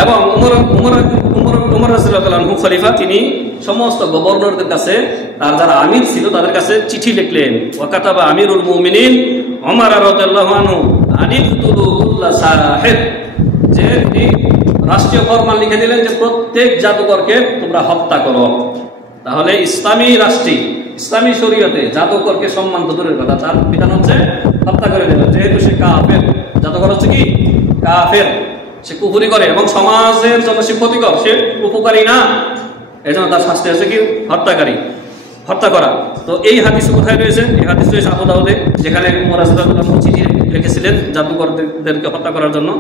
এবং উমর রাদিয়াল্লাহু তাআলা আনহু খলিফা, তিনি সমস্ত গভর্নরদের কাছে, তার যারা আমির ছিল তাদের কাছে চিঠি লিখলেন। ওয়াকাতাবা আমিরুল মুমিনিন ওমর রাদিয়াল্লাহু আনহু আনিকতুলু কুল্লা সাহির, যে তিনি রাষ্ট্রীয় ফরমান লিখে দিলেন যে প্রত্যেক জাদুকরকে তোমরা হত্যা করো। তাহলে ইসলামী রাষ্ট্রে, ইসলামী শরীয়তে জাদুকরকে সম্মান তো দূরের কথা, তার বিধান হচ্ছে হত্যা করে দেবে, যেহেতু সে কাফের। জাদুকর হচ্ছে কি? কাফের, সে কুফরি করে এবং সমাজের জন্য সে ক্ষতিকর, সে উপকারী না। এই জন্য তার শাস্তি আছে কি? হত্যাকারী, হত্যা করা। তো এই হাদিস কোথায় রয়েছে? এই হাদিস রয়েছে আবু দাউদে, যেখানে উমর রাদিয়াল্লাহু আনহু চিঠি লিখেছিলেন জাদুকরদেরকে হত্যা করার জন্য।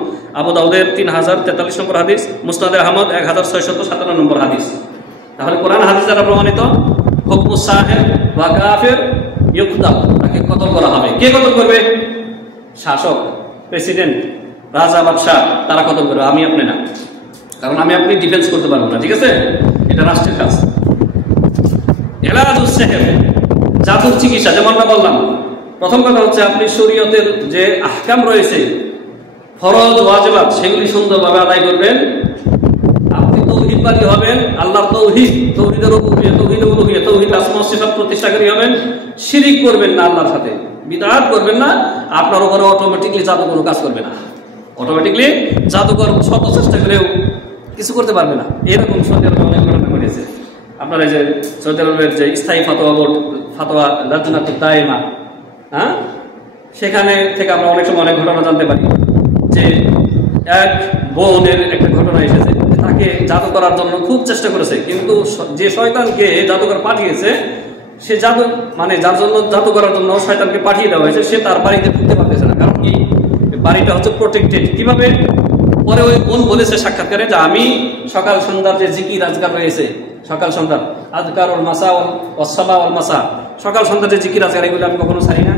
আবু দাউদের 3043 নম্বর হাদিস, মুসনাদে আহমদ 1657 নম্বর হাদিস। তাহলে কোরআন হাদিস দ্বারা প্রমাণিত হুকমুস সাহির ওয়া কাফির ইউকতাল, তাকে কতল করা হবে। কে কতল করবে? শাসক, প্রেসিডেন্ট, রাজা, বাদশাহ, তারা কতল করবে, আমি আপনি না। কারণ আমি আপনি ডিফেন্স করতে পারবো না, ঠিক আছে, এটা রাষ্ট্রের কাজ। এলাজুস সিহর, জাদুর চিকিৎসা, যেমনটা বললাম। প্রথম কথা হচ্ছে আপনি শরীয়তের যে আহকাম রয়েছে, ফরজ ওয়াজিবাত, সেগুলি সুন্দরভাবে আদায় করবেন। আপনি তৌহিদবাদী হবেন, আল্লাহর তৌহিদ, তৌহিদের রুবুবিয়্যাহ, তৌহিদুল উলুহিয়্যাহ, তৌহিদ আসমা ওয়া সিফাত প্রতিষ্ঠাকারী হবেন। শিরিক করবেন না আল্লাহর সাথে, বিদআত করবেন না। আপনার উপরে অটোমেটিকলি জাদু কোনো কাজ করবে না, অটোমেটিকলি জাদুকর শত চেষ্টা করেও কিছু করতে পারবে না। এরকম সৌদি আরবে অনেক ঘটনা ঘটেছে। আপনার এই যে সৌদি আরবের যে স্থায়ী ফতোয়া বোর্ড, ফতোয়া লাজনাতুদ দায়মা, হ্যাঁ, সেখানে থেকে আমরা অনেক সময় অনেক ঘটনা জানতে পারি। যে এক বোনের একটা ঘটনা এসেছে, তাকে জাদু করার জন্য খুব চেষ্টা করেছে, কিন্তু যে শয়তানকে জাদুকর পাঠিয়েছে, সে জাদু মানে যার জন্য জাদু করার জন্য শয়তানকে পাঠিয়ে দেওয়া হয়েছে, সে তার বাড়িতে ঢুকতে পারতেছে না। কারণ কি? বাড়িটা হচ্ছে প্রোটেক্টেড। কিভাবে? পরে ওই বোন বলেছে সাক্ষাৎকারে যে আমি সকাল সন্ধ্যার যে জিকির আজকার রয়েছে, সকাল সন্ধ্যার আজকার ওয়াল মাসা ওয়াস সাবা ওয়াল মাসা, সকাল সন্ধ্যার যে জিকির আজকার, এগুলো আমি কখনো ছাড়ি না।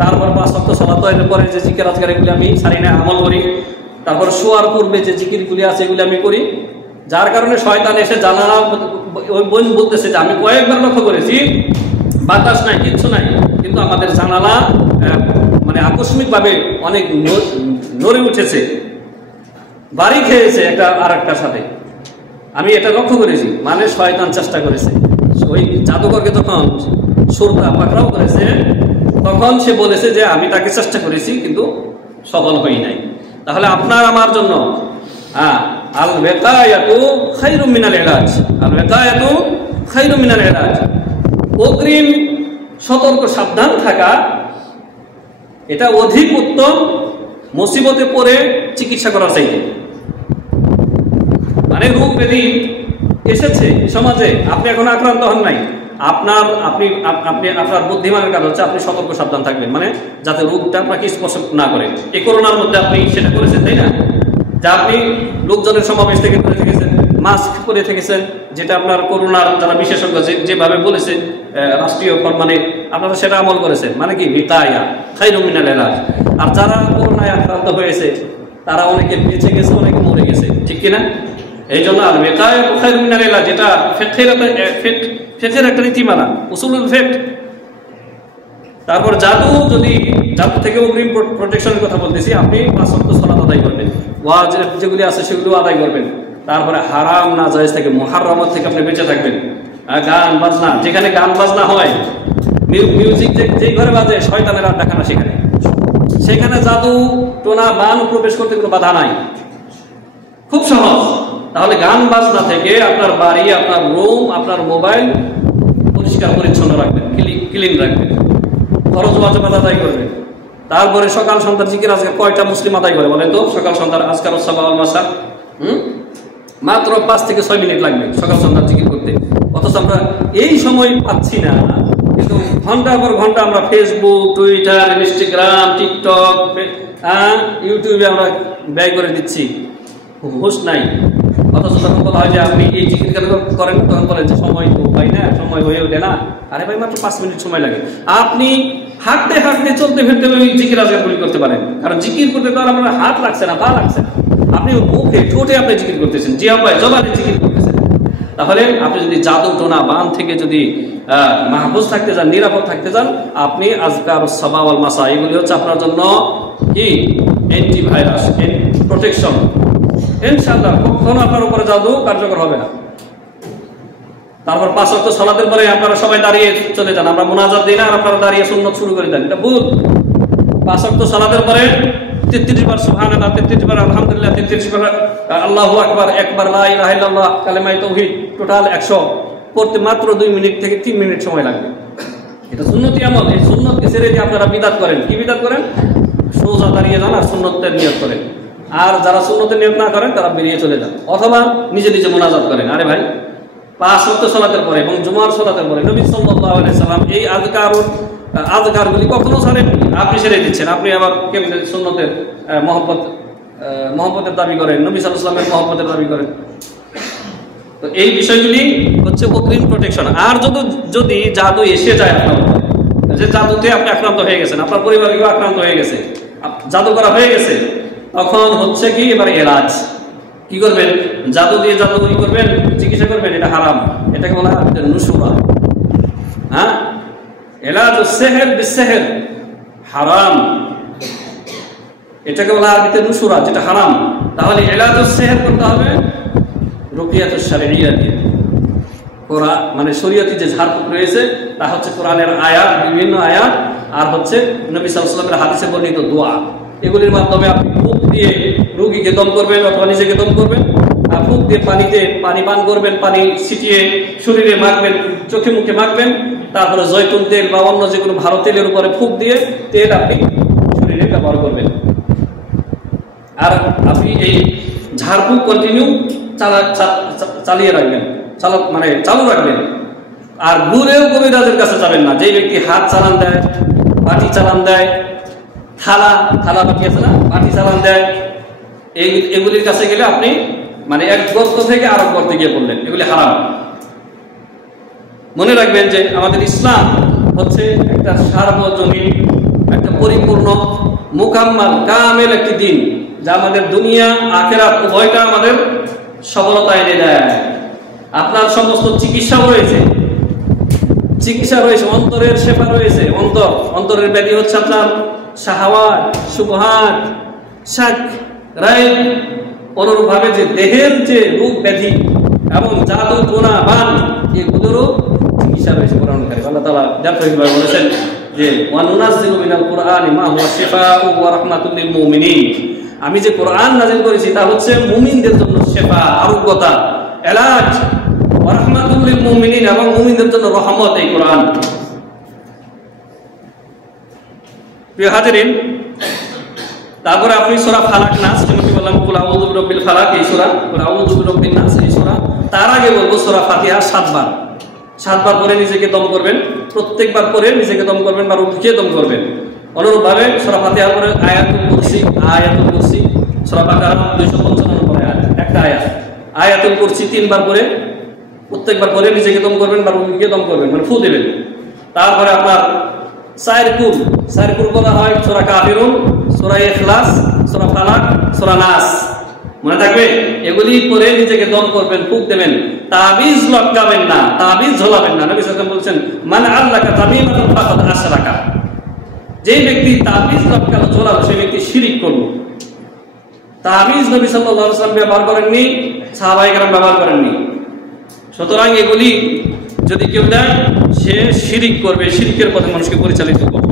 তারপর 5 ওয়াক্ত সালাত পরে যে জিকির আজকার, এগুলো আমি ছাড়ি না, আমল করি। তারপর শোয়ার পূর্বে যে জিকিরগুলি আছে, এগুলো আমি করি। যার কারণে শয়তান এসে জানালা, ওই বোন বলতেছে যে আমি কয়েকবার লক্ষ্য করেছি বাতাস নাই, কিচ্ছু নাই, কিন্তু আমাদের জানালা মানে আকস্মিকভাবে অনেক নড়ে উঠেছে, বাড়ি খেয়েছে একটা আর একটার সাথে। আমি এটা লক্ষ্য করেছি, মানে শয়তান চেষ্টা করেছে। ওই জাদুকরকে যখন সুরতা পাকড়াও করেছে, তখন সে বলেছে যে আমি তাকে চেষ্টা করেছি কিন্তু সফল হই নাই। তাহলে আপনার আমার জন্য আল ওয়াকায়াতু খায়রুম মিনাল ইলাজ, আল ওয়াকায়াতু খায়রুম মিনাল ইলাজ, অগ্রিম সতর্ক সাবধান থাকা এটা অধিক উত্তম মুসিবতে পড়ে চিকিৎসা করার চাইতে। মানে রোগ ব্যাধি এসেছে সমাজে, আপনি এখন আক্রান্ত হন নাই, আপনার বুদ্ধিমানের কাজ হচ্ছে আপনি সতর্ক সাবধান থাকবেন, মানে যাতে রোগটা আপনাকে স্পর্শ না করে। এই করোনার মধ্যে আপনি সেটা করেছেন, তাই না? যে আপনি লোকজনের সমাবেশ থেকে করে থেকেছেন, মাস্ক পরে থেকেছেন, যেটা আপনার করোনার যারা বিশেষজ্ঞ যেভাবে বলেছে রাষ্ট্রীয় ফরমানে, আপনারা সেটা আমল করেছেন। মানে কি? বিকায়া খায়রুম মিনাল ইলাজ। আর যারা করোনায় আক্রান্ত হয়েছে তারা অনেকে বেঁচে গেছে, অনেকে মরে গেছে, ঠিক কিনা? এই জন্য আল ওয়াকায়াতু খায়রুম মিনাল ইলাজ, যেটা ফিকহের একটা নীতিমালা, উসুলুল ফিকহ। তারপর জাদু থেকে অগ্রিম প্রোটেকশনের কথা বলতেছি, আপনি 5 ওয়াক্ত সালাত আদায় করবেন, ওয়াজ যেগুলি আছে সেগুলো আদায় করবেন। তারপরে হারাম না জায়েজ থেকে, মুহাররামাত থেকে আপনি বেঁচে থাকবেন। গান বাজনা, যেখানে গান বাজনা হয়, মিউজিক যেই ঘরে বাজে, শয়তানের আড্ডাখানা সেখানে জাদু টোনা বান প্রবেশ করতে কোনো বাধা নাই, খুব সহজ। তাহলে গান বাজনা থেকে আপনার বাড়ি, আপনার রুম, আপনার মোবাইল পরিষ্কার পরিচ্ছন্ন রাখবেন, ক্লিন রাখবেন। ফরজ ওয়াজিবাত আদায় করবেন। তারপরে সকাল সন্ধ্যার জিকির আজকার কয়টা মুসলিম আদায় করে বলেন তো? সকাল সন্ধ্যার আজকার ওয়াস সাবা ওয়াল মাসা মাত্র 5 থেকে 6 মিনিট লাগবে সকাল সন্ধ্যা জিকির করতে। অথচ আমরা এই সময় পাচ্ছি না, কিন্তু ঘন্টার পর ঘন্টা আমরা ফেসবুক, টুইটার, ইনস্টাগ্রাম, টিকটক, ইউটিউবে আমরা ব্যয় করে দিচ্ছি, হুঁশ নাই। অথচ যখন বলা হয় যে আপনি এই জিকির করেন, তখন বলেন যে সময় তো হয় না, সময় হয়ে ওঠে না। আরে ভাই, মাত্র 5 মিনিট সময় লাগে। আপনি হাঁটতে হাঁটতে, চলতে ফিরতে ওই জিকির আজকারগুলি করতে পারেন, কারণ জিকির করতে তো আর আপনার হাত লাগছে না, পা লাগছে না, আপনি মুখে ঠোঁটে আপনি জিকির করতেছেন, জিহ্বায় জবানে জিকির করতেছেন। তাহলে আপনি যদি জাদু টোনা বান থেকে যদি মাহফুজ থাকতে চান, নিরাপদ থাকতে চান, আপনি আজকার সাবা ওয়াল মাসা, এগুলি হচ্ছে আপনার জন্য কি অ্যান্টিভাইরাস, প্রোটেকশন। ইনশাআল্লাহ কখনো আপনার উপরে জাদু কার্যকর হবে না। তারপর 5 ওয়াক্ত সালাতের পরে আপনারা সবাই দাঁড়িয়ে চলে যান, আমরা মুনাজাত দিই না, আর আপনারা দাঁড়িয়ে সুন্নত শুরু করে দেন, এটা ভুল। 5 ওয়াক্ত সালাতের পরে 33 বার সুবহানাল্লাহ, 33 বার আলহামদুলিল্লাহ, 33 বার আল্লাহু আকবার, একবার লা ইলাহা ইল্লাল্লাহ, কালেমায়ে তাওহীদ, টোটাল 100 পড়তে মাত্র 2 মিনিট থেকে 3 মিনিট সময় লাগবে। এটা সুন্নতি আমল। এই সুন্নতকে ছেড়ে দিয়ে আপনারা বিদআত করেন। কি বিদআত করেন? সোজা দাঁড়িয়ে যান আর সুন্নতের নিয়ত করেন। আর যারা সুন্নতের নিয়ত না করেন তারা বেরিয়ে চলে যান, অথবা নিজে নিজে মুনাজাত করেন। আরে ভাই, 5 ওয়াক্ত সালাতের পরে এবং জুমার সালাতের পরে নবী সাল্লাল্লাহু আলাইহি সাল্লাম এই আযকারগুলি কখনো ছাড়েননি। আপনি ছেড়ে দিচ্ছেন। আপনি আবার কেমনে সুন্নতের মহব্বতের দাবি করেন, নবী সাল্লাল্লাহু আলাইহি সাল্লামের মহব্বতের দাবি করেন? তো এই বিষয়গুলি হচ্ছে অগ্রিম প্রোটেকশন। আর যদি জাদু এসে যায় আপনার, যে জাদুতে আপনি আক্রান্ত হয়ে গেছেন, আপনার পরিবার কেউ আক্রান্ত হয়ে গেছে, জাদু করা হয়ে গেছে, তখন হচ্ছে কি এবার এলাজ। কি করবেন? জাদু দিয়ে জাদুগুলি করবেন, চিকিৎসা করবেন, এটা হারাম। এটাকে বলা হয় নুশুরা। হ্যাঁ, এলাজ সেহের বিসেহের হারাম, এটাকে বলা আরবিতে নুশুরা, যেটা হারাম। তাহলে এলাজ সেহের করতে হবে রুকিয়াতুশ শারঈয়া দিয়ে। কোরআন মানে শরীয়তি যে ঝাড়ফুঁক রয়েছে তা হচ্ছে কোরআনের আয়াত, বিভিন্ন আয়াত, আর হচ্ছে নবী সাল্লাল্লাহু আলাইহি ওয়াসাল্লামের হাদিসে বর্ণিত দোয়া। এগুলির মাধ্যমে আপনি ফুঁক দিয়ে রোগীকে দম করবেন অথবা নিজেকে দম করবেন, আর ফুঁক দিয়ে পানি পান করবেন, পানি ছিটিয়ে শরীরে মাখবেন, চোখে মুখে মাখবেন, তারপরে জয়তুন তেল বা অন্য যে কোনো ভালো তেলের উপরে ফুঁক দিয়ে তেল আপনি শরীরে ব্যবহার করবেন। আর আপনি এই ঝাড়ফুঁক কন্টিনিউ চালিয়ে রাখবেন, চালু রাখবেন। আর ঘুরেও কবিরাজের কাছে যাবেন না। যে ব্যক্তি হাত চালান দেয়, বাটি চালান দেয়, থালা বাটি আছে না, বাটি চালান দেয়, এগুলির কাছে গেলে আপনি মানে এক গর্ত থেকে আর এক গর্তে গিয়ে পড়লেন, এগুলি হারাম। মনে রাখবেন যে আমাদের ইসলাম হচ্ছে একটা সার্বজনীন, একটা পরিপূর্ণ, মুকাম্মাল, কামেল একটি দিন, যা আমাদের দুনিয়া আখিরাত উভয়টা আমাদের সফলতা এনে দেয়। আপনার সমস্ত চিকিৎসা রয়েছে, অন্তরের সেবা রয়েছে। অন্তরের ব্যাধি হচ্ছে আপনার শাহাওয়াত, শুবহাত, শাক, রাইব। অনুরূপভাবে যে দেহের যে রোগ ব্যাধি এবং জাদু টোনা বান, এগুলোরও চিকিৎসা রয়েছে কোরআন কারীমে। আল্লাহ তাআলা যথাযথভাবে বলেছেন যে ওয়ানুনাজ্জিলু মিনাল কুরআনি মা হুয়া শিফাউ ওয়া রাহমাতুল লিল মুমিনিন। আমি যে কোরআন নাযিল করেছি তা হচ্ছে মুমিনদের জন্য শিফা, আরোগ্যতা, এলাজ, ওয়া রাহমাতুল লিল মুমিনিন, এবং মুমিনদের জন্য রহমত এই কোরআন। প্রিয় হাজিরিন, তারপরে আপনি সূরা ফালাক নাস, যেমন বললাম কুল আউযু বিরাব্বিল ফালাক এই সূরা, কুল আউযু বিরাব্বিন নাস এই সূরা। তার আগে বলবো সূরা ফাতিহা 7 বার পরে নিজেকে দম করবেন, প্রত্যেকবার পরে নিজেকে দম করবেন বা রুকিয়ে দম করবেন। অনুরূপভাবে সূরা ফাতিহা পরে আয়াতুল কুরসি, সূরা বাকারা 255 নম্বর আয়াত, একটা আয়াত। আয়াতুল কুরসি 3 বার পরে, প্রত্যেকবার পরে নিজেকে দম করবেন বা রুকিয়ে দম করবেন, মানে ফু দিবেন। তারপরে আপনার চার কুল বলা হয় সূরা কাফিরুন, সূরা ইখলাস, সূরা ফালাক, সূরা নাস। মনে থাকবে, এগুলি পরে নিজেকে দম করবেন, ফুঁক দেবেন। তাবিজ লটকাবেন না, তাবিজ ঝোলাবেন না। নবী সাল্লাল্লাহু আলাইহি ওয়াসাল্লাম বলেছেন মান আল্লাকা তামিমাতান ফাকাদ আশরাকা। যে ব্যক্তি তাবিজ লটকালো, ঝোলালো, সেই ব্যক্তি শিরিক করলো। তাবিজ নবী সাল্লাল্লাহু আলাইহি ওয়াসাল্লাম ব্যবহার করেননি, সাহাবায়ে কেরাম ব্যবহার করেননি। সুতরাং এগুলি যদি কেউ দেয়, সে শিরিক করবে, শিরিকের পথে মানুষকে পরিচালিত করবে।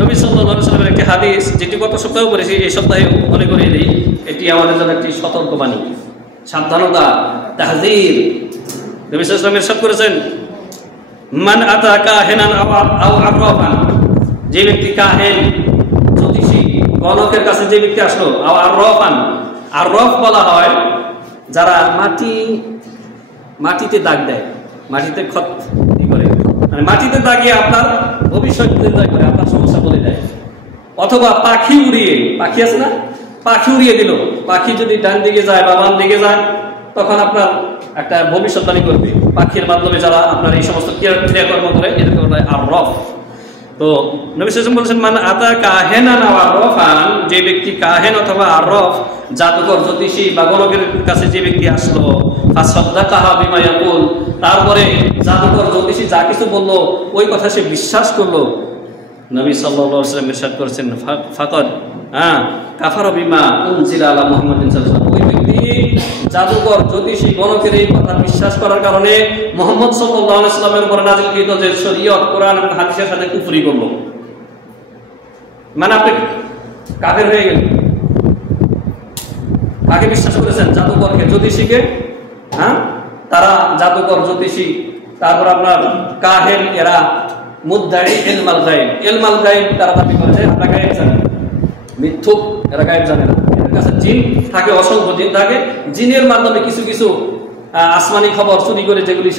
নবী সাল্লাল্লাহু আলাইহি ওয়াসাল্লামের একটি হাদিস, যেটি গত সপ্তাহে পড়েছি, এই সপ্তাহে মনে করিয়ে দিই। এটি আমাদের জন্য একটি সতর্কবাণী, সাবধানতা, তাহযীর। নবী সাল্লাল্লাহু আলাইহি ওয়াসাল্লাম ইরশাদ করেছেন মান আতা কাহিনান আও আররাফান, যে ব্যক্তি কাহিন জ্যোতিষী গণকের কাছে যে ব্যক্তি আসলো, আও আররাফান, আররাফ বলা হয় যারা মাটিতে দাগ দেয়, মাটিতে ক্ষত করে, মানে মাটিতে দাগিয়ে আপনার ভবিষ্যৎ নির্ণয় করে, আপনার সমস্যা বলে দেয়। অথবা পাখি উড়িয়ে, পাখি আছে না, পাখি উড়িয়ে দিল, পাখি যদি ডান দিকে যায় বা বাম দিকে যায় তখন আপনার একটা ভবিষ্যৎবাণী করবে। পাখির মাধ্যমে যারা আপনার এই সমস্ত ক্রিয়াকর্ম করে এদেরকে বলা হয় আররাফ। তো নবী সাল্লাল্লাহু আলাইহি ওয়াসাল্লাম বলেছেন মান আতা কাহিনান আও আররাফান, যে ব্যক্তি কাহিন অথবা আররাফ জাদুকর জ্যোতিষী বা গণকের কাছে যে ব্যক্তি আসলো, ফাসাদ্দাকাহা বিমা ইয়াকুল, তারপরে জাদুকর জ্যোতিষী যা কিছু বললো ওই কথা সে বিশ্বাস করলো, নবী সাল্লাল্লাহু আলাইহি ওয়াসাল্লাম ইরশাদ করেছেন ফাকাদ কাফারা বিমা উনজিলা আলা মুহাম্মাদিন সাল্লাল্লাহু আলাইহি ওয়াসাল্লাম, ওই ব্যক্তি জাদুকর জ্যোতিষী গণকের এই কথা বিশ্বাস করার কারণে মুহাম্মদ সাল্লাল্লাহু আলাইহি ওয়াসাল্লামের উপর নাযিলকৃত যে শরীয়ত কোরআন এবং হাদিসের সাথে কুফরি করলো, মানে আপনি কাফের হয়ে গেলেন। কাকে বিশ্বাস করেছেন? জাদুকরকে, জ্যোতিষীকে। তারা জাদুকর জ্যোতিষী, তারপর আপনার কাহেন, এরা মুদ্দাই ইলমাল গায়ব, ইলমাল গায়ব তারা দাবি করে যে আমরা গায়ব জানি। মিথ্যুক, এরা গায়ব জানে না। এদের কাছে জিন থাকে, অসংখ্য জিন থাকে, জিনের মাধ্যমে কিছু কিছু আসমানি খবর চুরি করে যেগুলি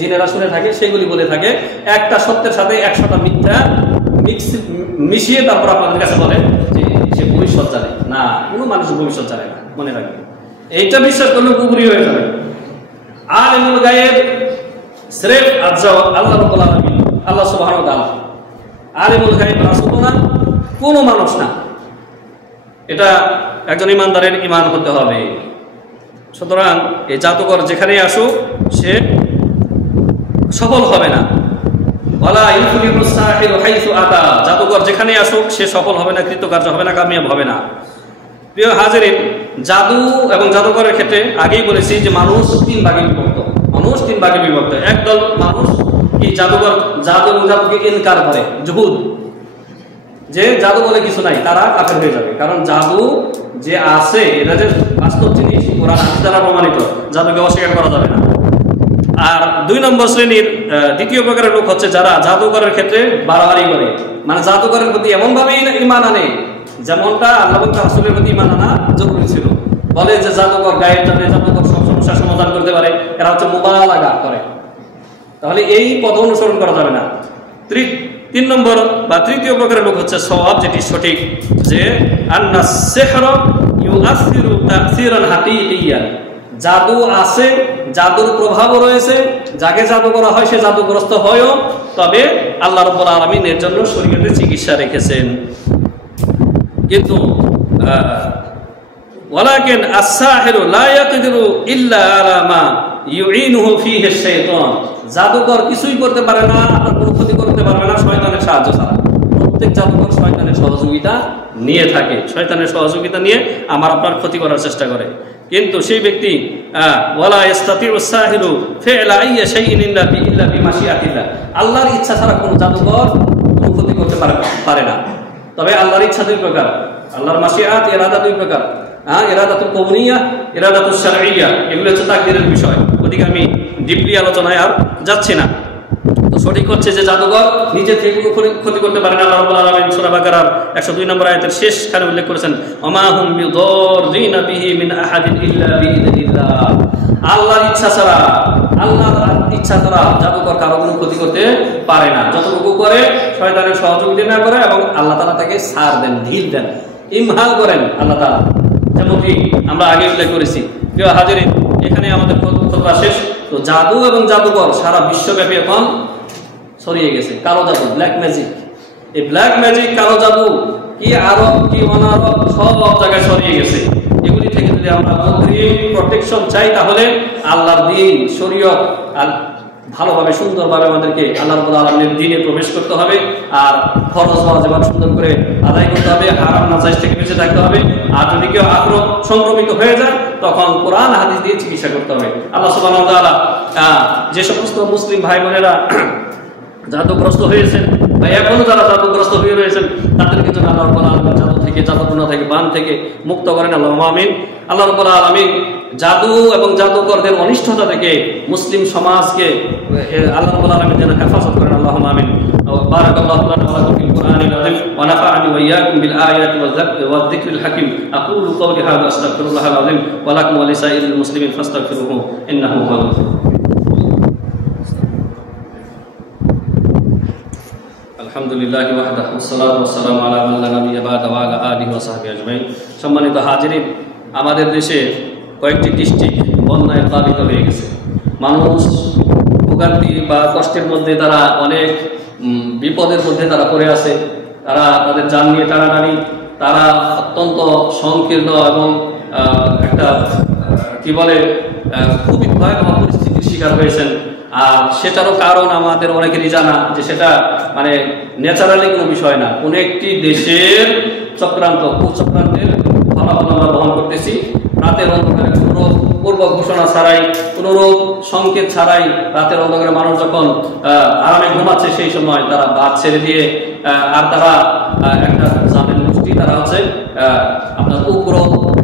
জিনেরা শুনে থাকে সেগুলি বলে থাকে, একটা সত্যের সাথে 100টা মিথ্যা মিশিয়ে তারপর আপনাদের কাছে বলে যে সে ভবিষ্যৎ জানে। না, কোনো মানুষ ভবিষ্যৎ জানে না, মনে রাখবেন। এইটা বিশ্বাস করলে কুফরি হয়ে যাবে। আলিমুল গায়ব সিরফ আল্লাহ রাব্বুল আলামিন, আল্লাহ সুবহানাহু ওয়া তাআলা। আলিমুল গায়ব রাসূল না, কোনো মানুষ না। এটা একজন ইমানদারের ঈমান হতে হবে। সুতরাং এই জাদুকর যেখানেই আসুক সে সফল হবে না। ওয়ালা ইউফলিহু সাহিরু হাইসু আতা, জাদুকর যেখানেই আসুক সে সফল হবে না, কৃতকার্য হবে না, কামিয়াব হবে না। প্রিয় হাজিরিন, জাদু এবং জাদুকরের ক্ষেত্রে আগেই বলেছি যে মানুষ 3 ভাগে বিভক্ত। মানুষ 3 ভাগে বিভক্ত। একদল মানুষ কি জাদুকর, জাদু এবং জাদুকে ইনকার করে, জুহুদ, যে জাদু বলে কিছু নাই, তারা কাফের হয়ে যাবে। কারণ জাদু যে আছে এটা যে বাস্তব জিনিস, কোরআন হাদিস দ্বারা প্রমাণিত, জাদুকে অস্বীকার করা যাবে না। আর 2 নম্বর শ্রেণীর দ্বিতীয় প্রকারের লোক হচ্ছে যারা জাদুকরের ক্ষেত্রে বাড়াবাড়ি করে, মানে জাদুকরের প্রতি এমন ভাবে ঈমান আনে যেমনটা আল্লাহ এবং রাসূলের প্রতি ঈমান আনা জরুরি ছিল। বলে যে জাদুকর গায়েব জানে, জাদুকর সব সমস্যার সমাধান করতে পারে, এরা হচ্ছে মুবালাগা করে। তাহলে এই পথ অনুসরণ করা যাবে না। 3 নম্বর বা তৃতীয় প্রকারের লোক হচ্ছে সওয়াব, যেটি সঠিক, যে আন্নাস সিহরা ইউআসিরু তাসিরান হাকিকিয়ান, জাদু আছে, জাদুর প্রভাবও রয়েছে, যাকে জাদু করা হয় সে জাদুগ্রস্ত হয়ও, তবে আল্লাহ রাব্বুল আলামিনের জন্য শরীয়তে চিকিৎসা রেখেছেন। কিন্তু ওয়ালাকিন আস-সাহিরু লা ইয়াকদিরু ইল্লা আলা মা ইউইনুহু ফীহি আশ-শাইতান, জাদুকর কিছুই করতে পারে না, আপনার কোনো ক্ষতি করতে পারবে না শয়তানের সাহায্য ছাড়া। প্রত্যেক জাদুকর শয়তানের সহযোগিতা নিয়ে থাকে, শয়তানের সহযোগিতা নিয়ে আমার আপনার ক্ষতি করার চেষ্টা করে। কিন্তু সেই ব্যক্তি ওয়ালা ইস্তাতিউ আস-সাহিরু ফি'লা আইয়ি শাইইন ইল্লা বিমাশিআতিল্লাহ, আল্লাহর ইচ্ছা ছাড়া কোনো জাদুকর কোনো ক্ষতি করতে পারে না। তবে আল্লাহর ইচ্ছা 2 প্রকার, আল্লাহর মাশিআত, ইরাদা 2 প্রকার। ইরাদাতুল কওনিয়া, ইরাদাতুল শারঈয়া, এগুলো হচ্ছে তাকদীরের বিষয়। ওদিকে আমি ডিপলি আলোচনায় আর যাচ্ছি না। তো সঠিক হচ্ছে যে জাদুকর নিজে থেকে কোনো ক্ষতি করতে পারে না। আল্লাহ রাব্বুল আলামিন সূরা বাকারার 102 নম্বর আয়াতের শেষখানে উল্লেখ করেছেন, ওমা হুম বিদাররিনা বিহি মিন আহাদিন ইল্লা বিইذনিল্লাহ, আল্লাহর ইচ্ছা ছাড়া জাদুকর কারো কোনো ক্ষতি করতে পারে না। যতটুকু করে শয়তানের সহযোগিতা না করে এবং আল্লাহ তাআলা তাকে ছাড় দেন, ঢিল দেন, ইমহাল করেন আল্লাহ তাআলা, যেমনটি আমরা আগে উল্লেখ করেছি। প্রিয় হাজিরিন, এখানে আমাদের খুতবা শেষ। তো জাদু এবং জাদুকর সারা বিশ্বব্যাপী এখন ছড়িয়ে গেছে। কালো জাদু, ব্ল্যাক ম্যাজিক, এই ব্ল্যাক ম্যাজিক, কালো জাদু কি আরব কি অনারব সব জায়গায় ছড়িয়ে গেছে। এগুলি থেকে যদি আমরা প্রোটেকশন চাই তাহলে আল্লাহর দ্বীন, শরীয়ত আর ভালোভাবে সুন্দরভাবে আমাদেরকে আল্লাহ রাব্বুল আলামিনের দ্বীনে প্রবেশ করতে হবে। আর ফরজ ওয়াজিবাত সুন্দর করে আদায় করতে হবে, হারাম নাজায়েজ থেকে বেঁচে থাকতে হবে। আর যদি কেউ সংক্রমিত হয়ে যায় তখন কোরআন হাদিস দিয়ে চিকিৎসা করতে হবে। আল্লাহ সুবহানাহু ওয়া তাআলা যে সমস্ত মুসলিম ভাই বোনেরা জাদুগ্রস্ত হয়েছেন বা এখনো যারা জাদুগ্রস্ত হয়ে রয়েছেন তাদেরকে যেন আল্লাহ রাব্বুল আলামিন জাদু থেকে, জাদুটনা থেকে, বান থেকে মুক্ত করেন। আল্লাহুম্মা আমিন। আল্লাহ রাব্বুল আলামিন জাদু এবং জাদুকরদের অনিষ্টতা থেকে মুসলিম সমাজকে আল্লাহ রাব্বুল আলামিন যেন হেফাজত وإياكم بالآيات والذكر الحكيم أقول قولي هذا أستغفر الله العظيم ولكم ولسائر المسلمين فاستغفروه إنه هو الغفور আলহামদুলিল্লাহ ওয়াহদাহু ওয়াসসালাতু ওয়াসসালামু আলা মান লা নাবিয়্যা বা'দা ওয়া আলা আলিহি ওয়া সাহবিহি আজমাইন। সম্মানিত হাজিরিন, আমাদের দেশে কয়েকটি ডিস্ট্রিক্ট বন্যায় প্লাবিত হয়ে গেছে। মানুষ ভোগান্তি বা কষ্টের মধ্যে, তারা অনেক বিপদের মধ্যে তারা পড়ে আছে। তারা তাদের জান নিয়ে টানাটানি, তারা অত্যন্ত সংকীর্ণ এবং একটা কি বলে খুবই ভয়াবহ পরিস্থিতির শিকার হয়েছেন। আর সেটারও কারণ আমাদের অনেকেরই জানা যে সেটা মানে ন্যাচারালি কোনো বিষয় না, কোনো একটি দেশের চক্রান্ত, কুচক্রান্তের ফলাফল আমরা বহন করতেছি। রাতের অন্ধকারে কোনো পূর্ব ঘোষণা ছাড়াই, কোনো রোগ সংকেত ছাড়াই রাতের অন্ধকারে মানুষ যখন আরামে ঘুমাচ্ছে, সেই সময় তারা বাদ ছেড়ে দিয়ে আর তারা একটা জামের গোষ্ঠী, তারা হচ্ছে আপনার উগ্র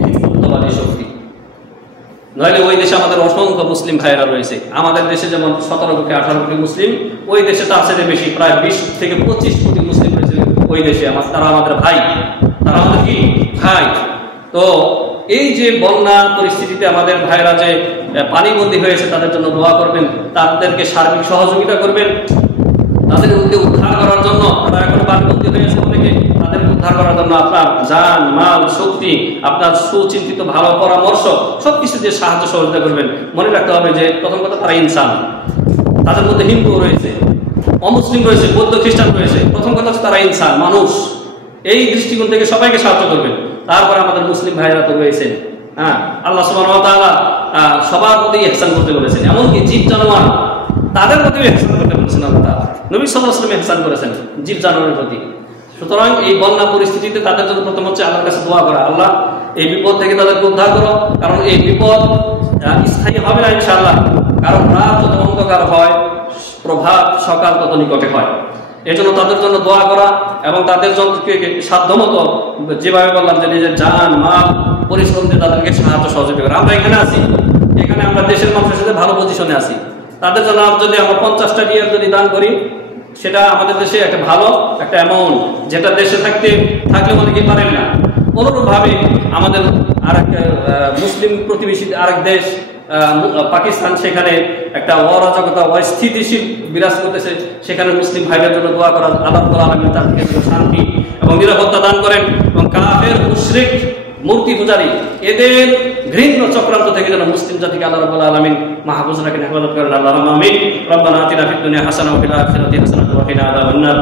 হিন্দুত্ববাদী শক্তি। নইলে ওই দেশে আমাদের অসংখ্য মুসলিম ভাইয়েরা রয়েছে। আমাদের দেশে যেমন 17 কোটি 18 কোটি মুসলিম, ওই দেশে তার সাথে বেশি, প্রায় 20 থেকে 25 কোটি মুসলিম রয়েছে ওই দেশে। তারা আমাদের ভাই, তারা আমাদের কি ভাই। তো এই যে বন্যা পরিস্থিতিতে আমাদের ভাইরা যে পানিবন্দী হয়েছে, তাদের জন্য দোয়া করবেন, তাদেরকে সার্বিক সহযোগিতা করবেন, তাদেরকে উদ্ধার করার জন্য। তারা এখন পানিবন্দী হয়েছে অনেকে, তাদেরকে উদ্ধার করার জন্য আপনার জান, মাল, শক্তি, আপনার সুচিন্তিত ভালো পরামর্শ সবকিছু দিয়ে সাহায্য সহযোগিতা করবেন। মনে রাখতে হবে যে প্রথম কথা, তারা ইনসান, তাদের মধ্যে হিন্দু রয়েছে, অমুসলিম রয়েছে, বৌদ্ধ খ্রিস্টান রয়েছে। প্রথম কথা হচ্ছে তারা ইনসান, মানুষ। এই দৃষ্টিকোণ থেকে সবাইকে সাহায্য করবেন। তারপরে আমাদের মুসলিম ভাইরা তো রয়েছেন, হ্যাঁ, আল্লাহ সুবহানাহু ওয়া তাআলা সবার প্রতি ইহসান করতে বলেছেন, এমনকি জীব জানোয়ার তাদের প্রতিও ইহসান করতে বলেছেন। আল্লাহ তাআলা নবী সাল্লাল্লাহু আলাইহি ওয়াসাল্লাম ইহসান করেছেন জীব জানোয়ারের প্রতি। সুতরাং এই বন্যা পরিস্থিতিতে তাদের জন্য প্রথম হচ্ছে আল্লাহর কাছে দোয়া করা, আল্লাহ এই বিপদ থেকে তাদেরকে উদ্ধার করো। কারণ এই বিপদ স্থায়ী হবে না ইনশাআল্লাহ। কারণ রাত যত অন্ধকার হয়, প্রভাত সকাল তত নিকটে হয়। এজন্য তাদের জন্য দোয়া করা এবং তাদের জন্য সাধ্যমতো যেভাবে বললাম যে নিজের জান, মাল, পরিশ্রম দিয়ে তাদেরকে সাহায্য সহযোগিতা করা। আমরা এখানে আছি, এখানে আমরা দেশের মানুষের সাথে ভালো পজিশনে আছি। তাদের জন্য যদি আমরা 50টা রিয়াল যদি দান করি, সেটা আমাদের দেশে একটা ভালো একটা অ্যামাউন্ট, যেটা দেশে থাকলে অনেকেই পারেন না। অনুরূপভাবে আমাদের আরেক মুসলিম প্রতিবেশী আরেক দেশ পাকিস্তান, সেখানে একটা অরাজকতা, অস্থিতিশীল বিরাজ করতেছে। সেখানে মুসলিম ভাইদের জন্য দোয়া করা, আল্লাহ রাব্বুল আলামিন তার থেকে শান্তি এবং নিরাপত্তা দান করেন এবং কাফের, মুশরিক, মূর্তি পূজারী এদের ঘৃণ্য চক্রান্ত থেকে যেন মুসলিম জাতিকে আল্লাহ রাব্বুল আলামিন মাহফুজ রাখেন, হেফাজত করেন। আল্লাহুম্মা আমিন। রব্বানা আতিনা ফিদ দুনিয়া হাসানাহ ওয়া ফিল আখিরাতি হাসানাহ ওয়া কিনা আযাবান নার।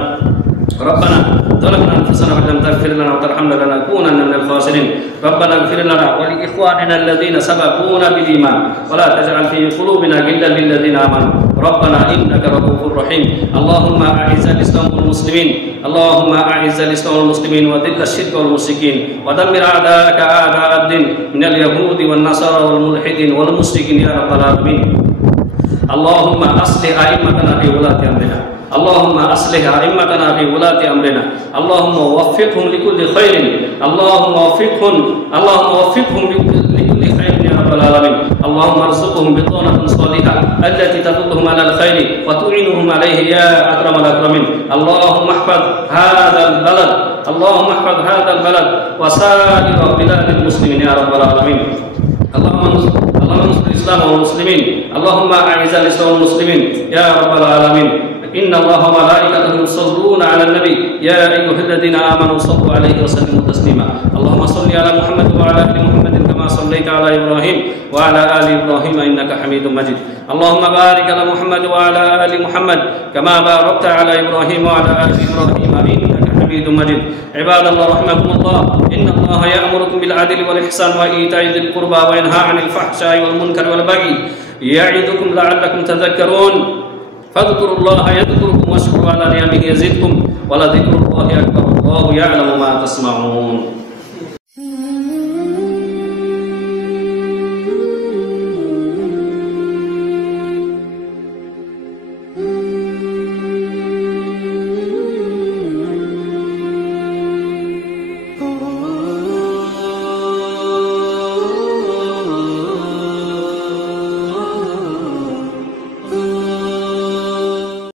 ربنا ظلمنا انفسنا وان لم تغفر لنا وترحمنا لنكونن من الخاسرين. ربنا اغفر لنا ولاخواننا الذين سبقونا بالايمان ولا تجعل في قلوبنا غلا للذين امنوا ربنا انك رؤوف رحيم. اللهم اعز الاسلام والمسلمين، اللهم اعز الاسلام والمسلمين وذل الشرك والمشركين ودمر اعداءك اعداء الدين من اليهود والنصارى والملحدين والمشركين يا رب العالمين. اللهم اصلح ائمتنا في ولاة امرنا، اللهم أصلح أئمتنا في ولاة أمرنا، اللهم وفقهم لكل خير، اللهم وفقهم لكل خير يا رب العالمين. اللهم ارزقهم بطانة صالحة التي تدلهم على الخير وتعينهم عليه يا أكرم الأكرمين. اللهم احفظ هذا البلد، اللهم احفظ هذا البلد وسائر بلاد المسلمين يا رب العالمين. اللهم انصر الإسلام والمسلمين، اللهم أعز الإسلام والمسلمين يا رب العالمين. إن الله وملائكته يصلون على النبي يا أيها الذين آمنوا صلوا عليه وسلموا تسليما. اللهم صل على محمد وعلى آل محمد كما صليت على إبراهيم وعلى آل إبراهيم إنك حميد مجيد. اللهم بارك على محمد وعلى آل محمد كما باركت على إبراهيم وعلى آل إبراهيم إنك حميد مجيد. عباد الله رحمكم الله، إن الله يأمركم بالعدل والإحسان وإيتاء ذي القربى وينهى عن الفحشاء والمنكر والبغي يعظكم لعلكم تذكرون. فاذكروا الله يذكركم واشكروا على نعمه يزدكم ولذكر الله أكبر والله يعلم ما تصنعون.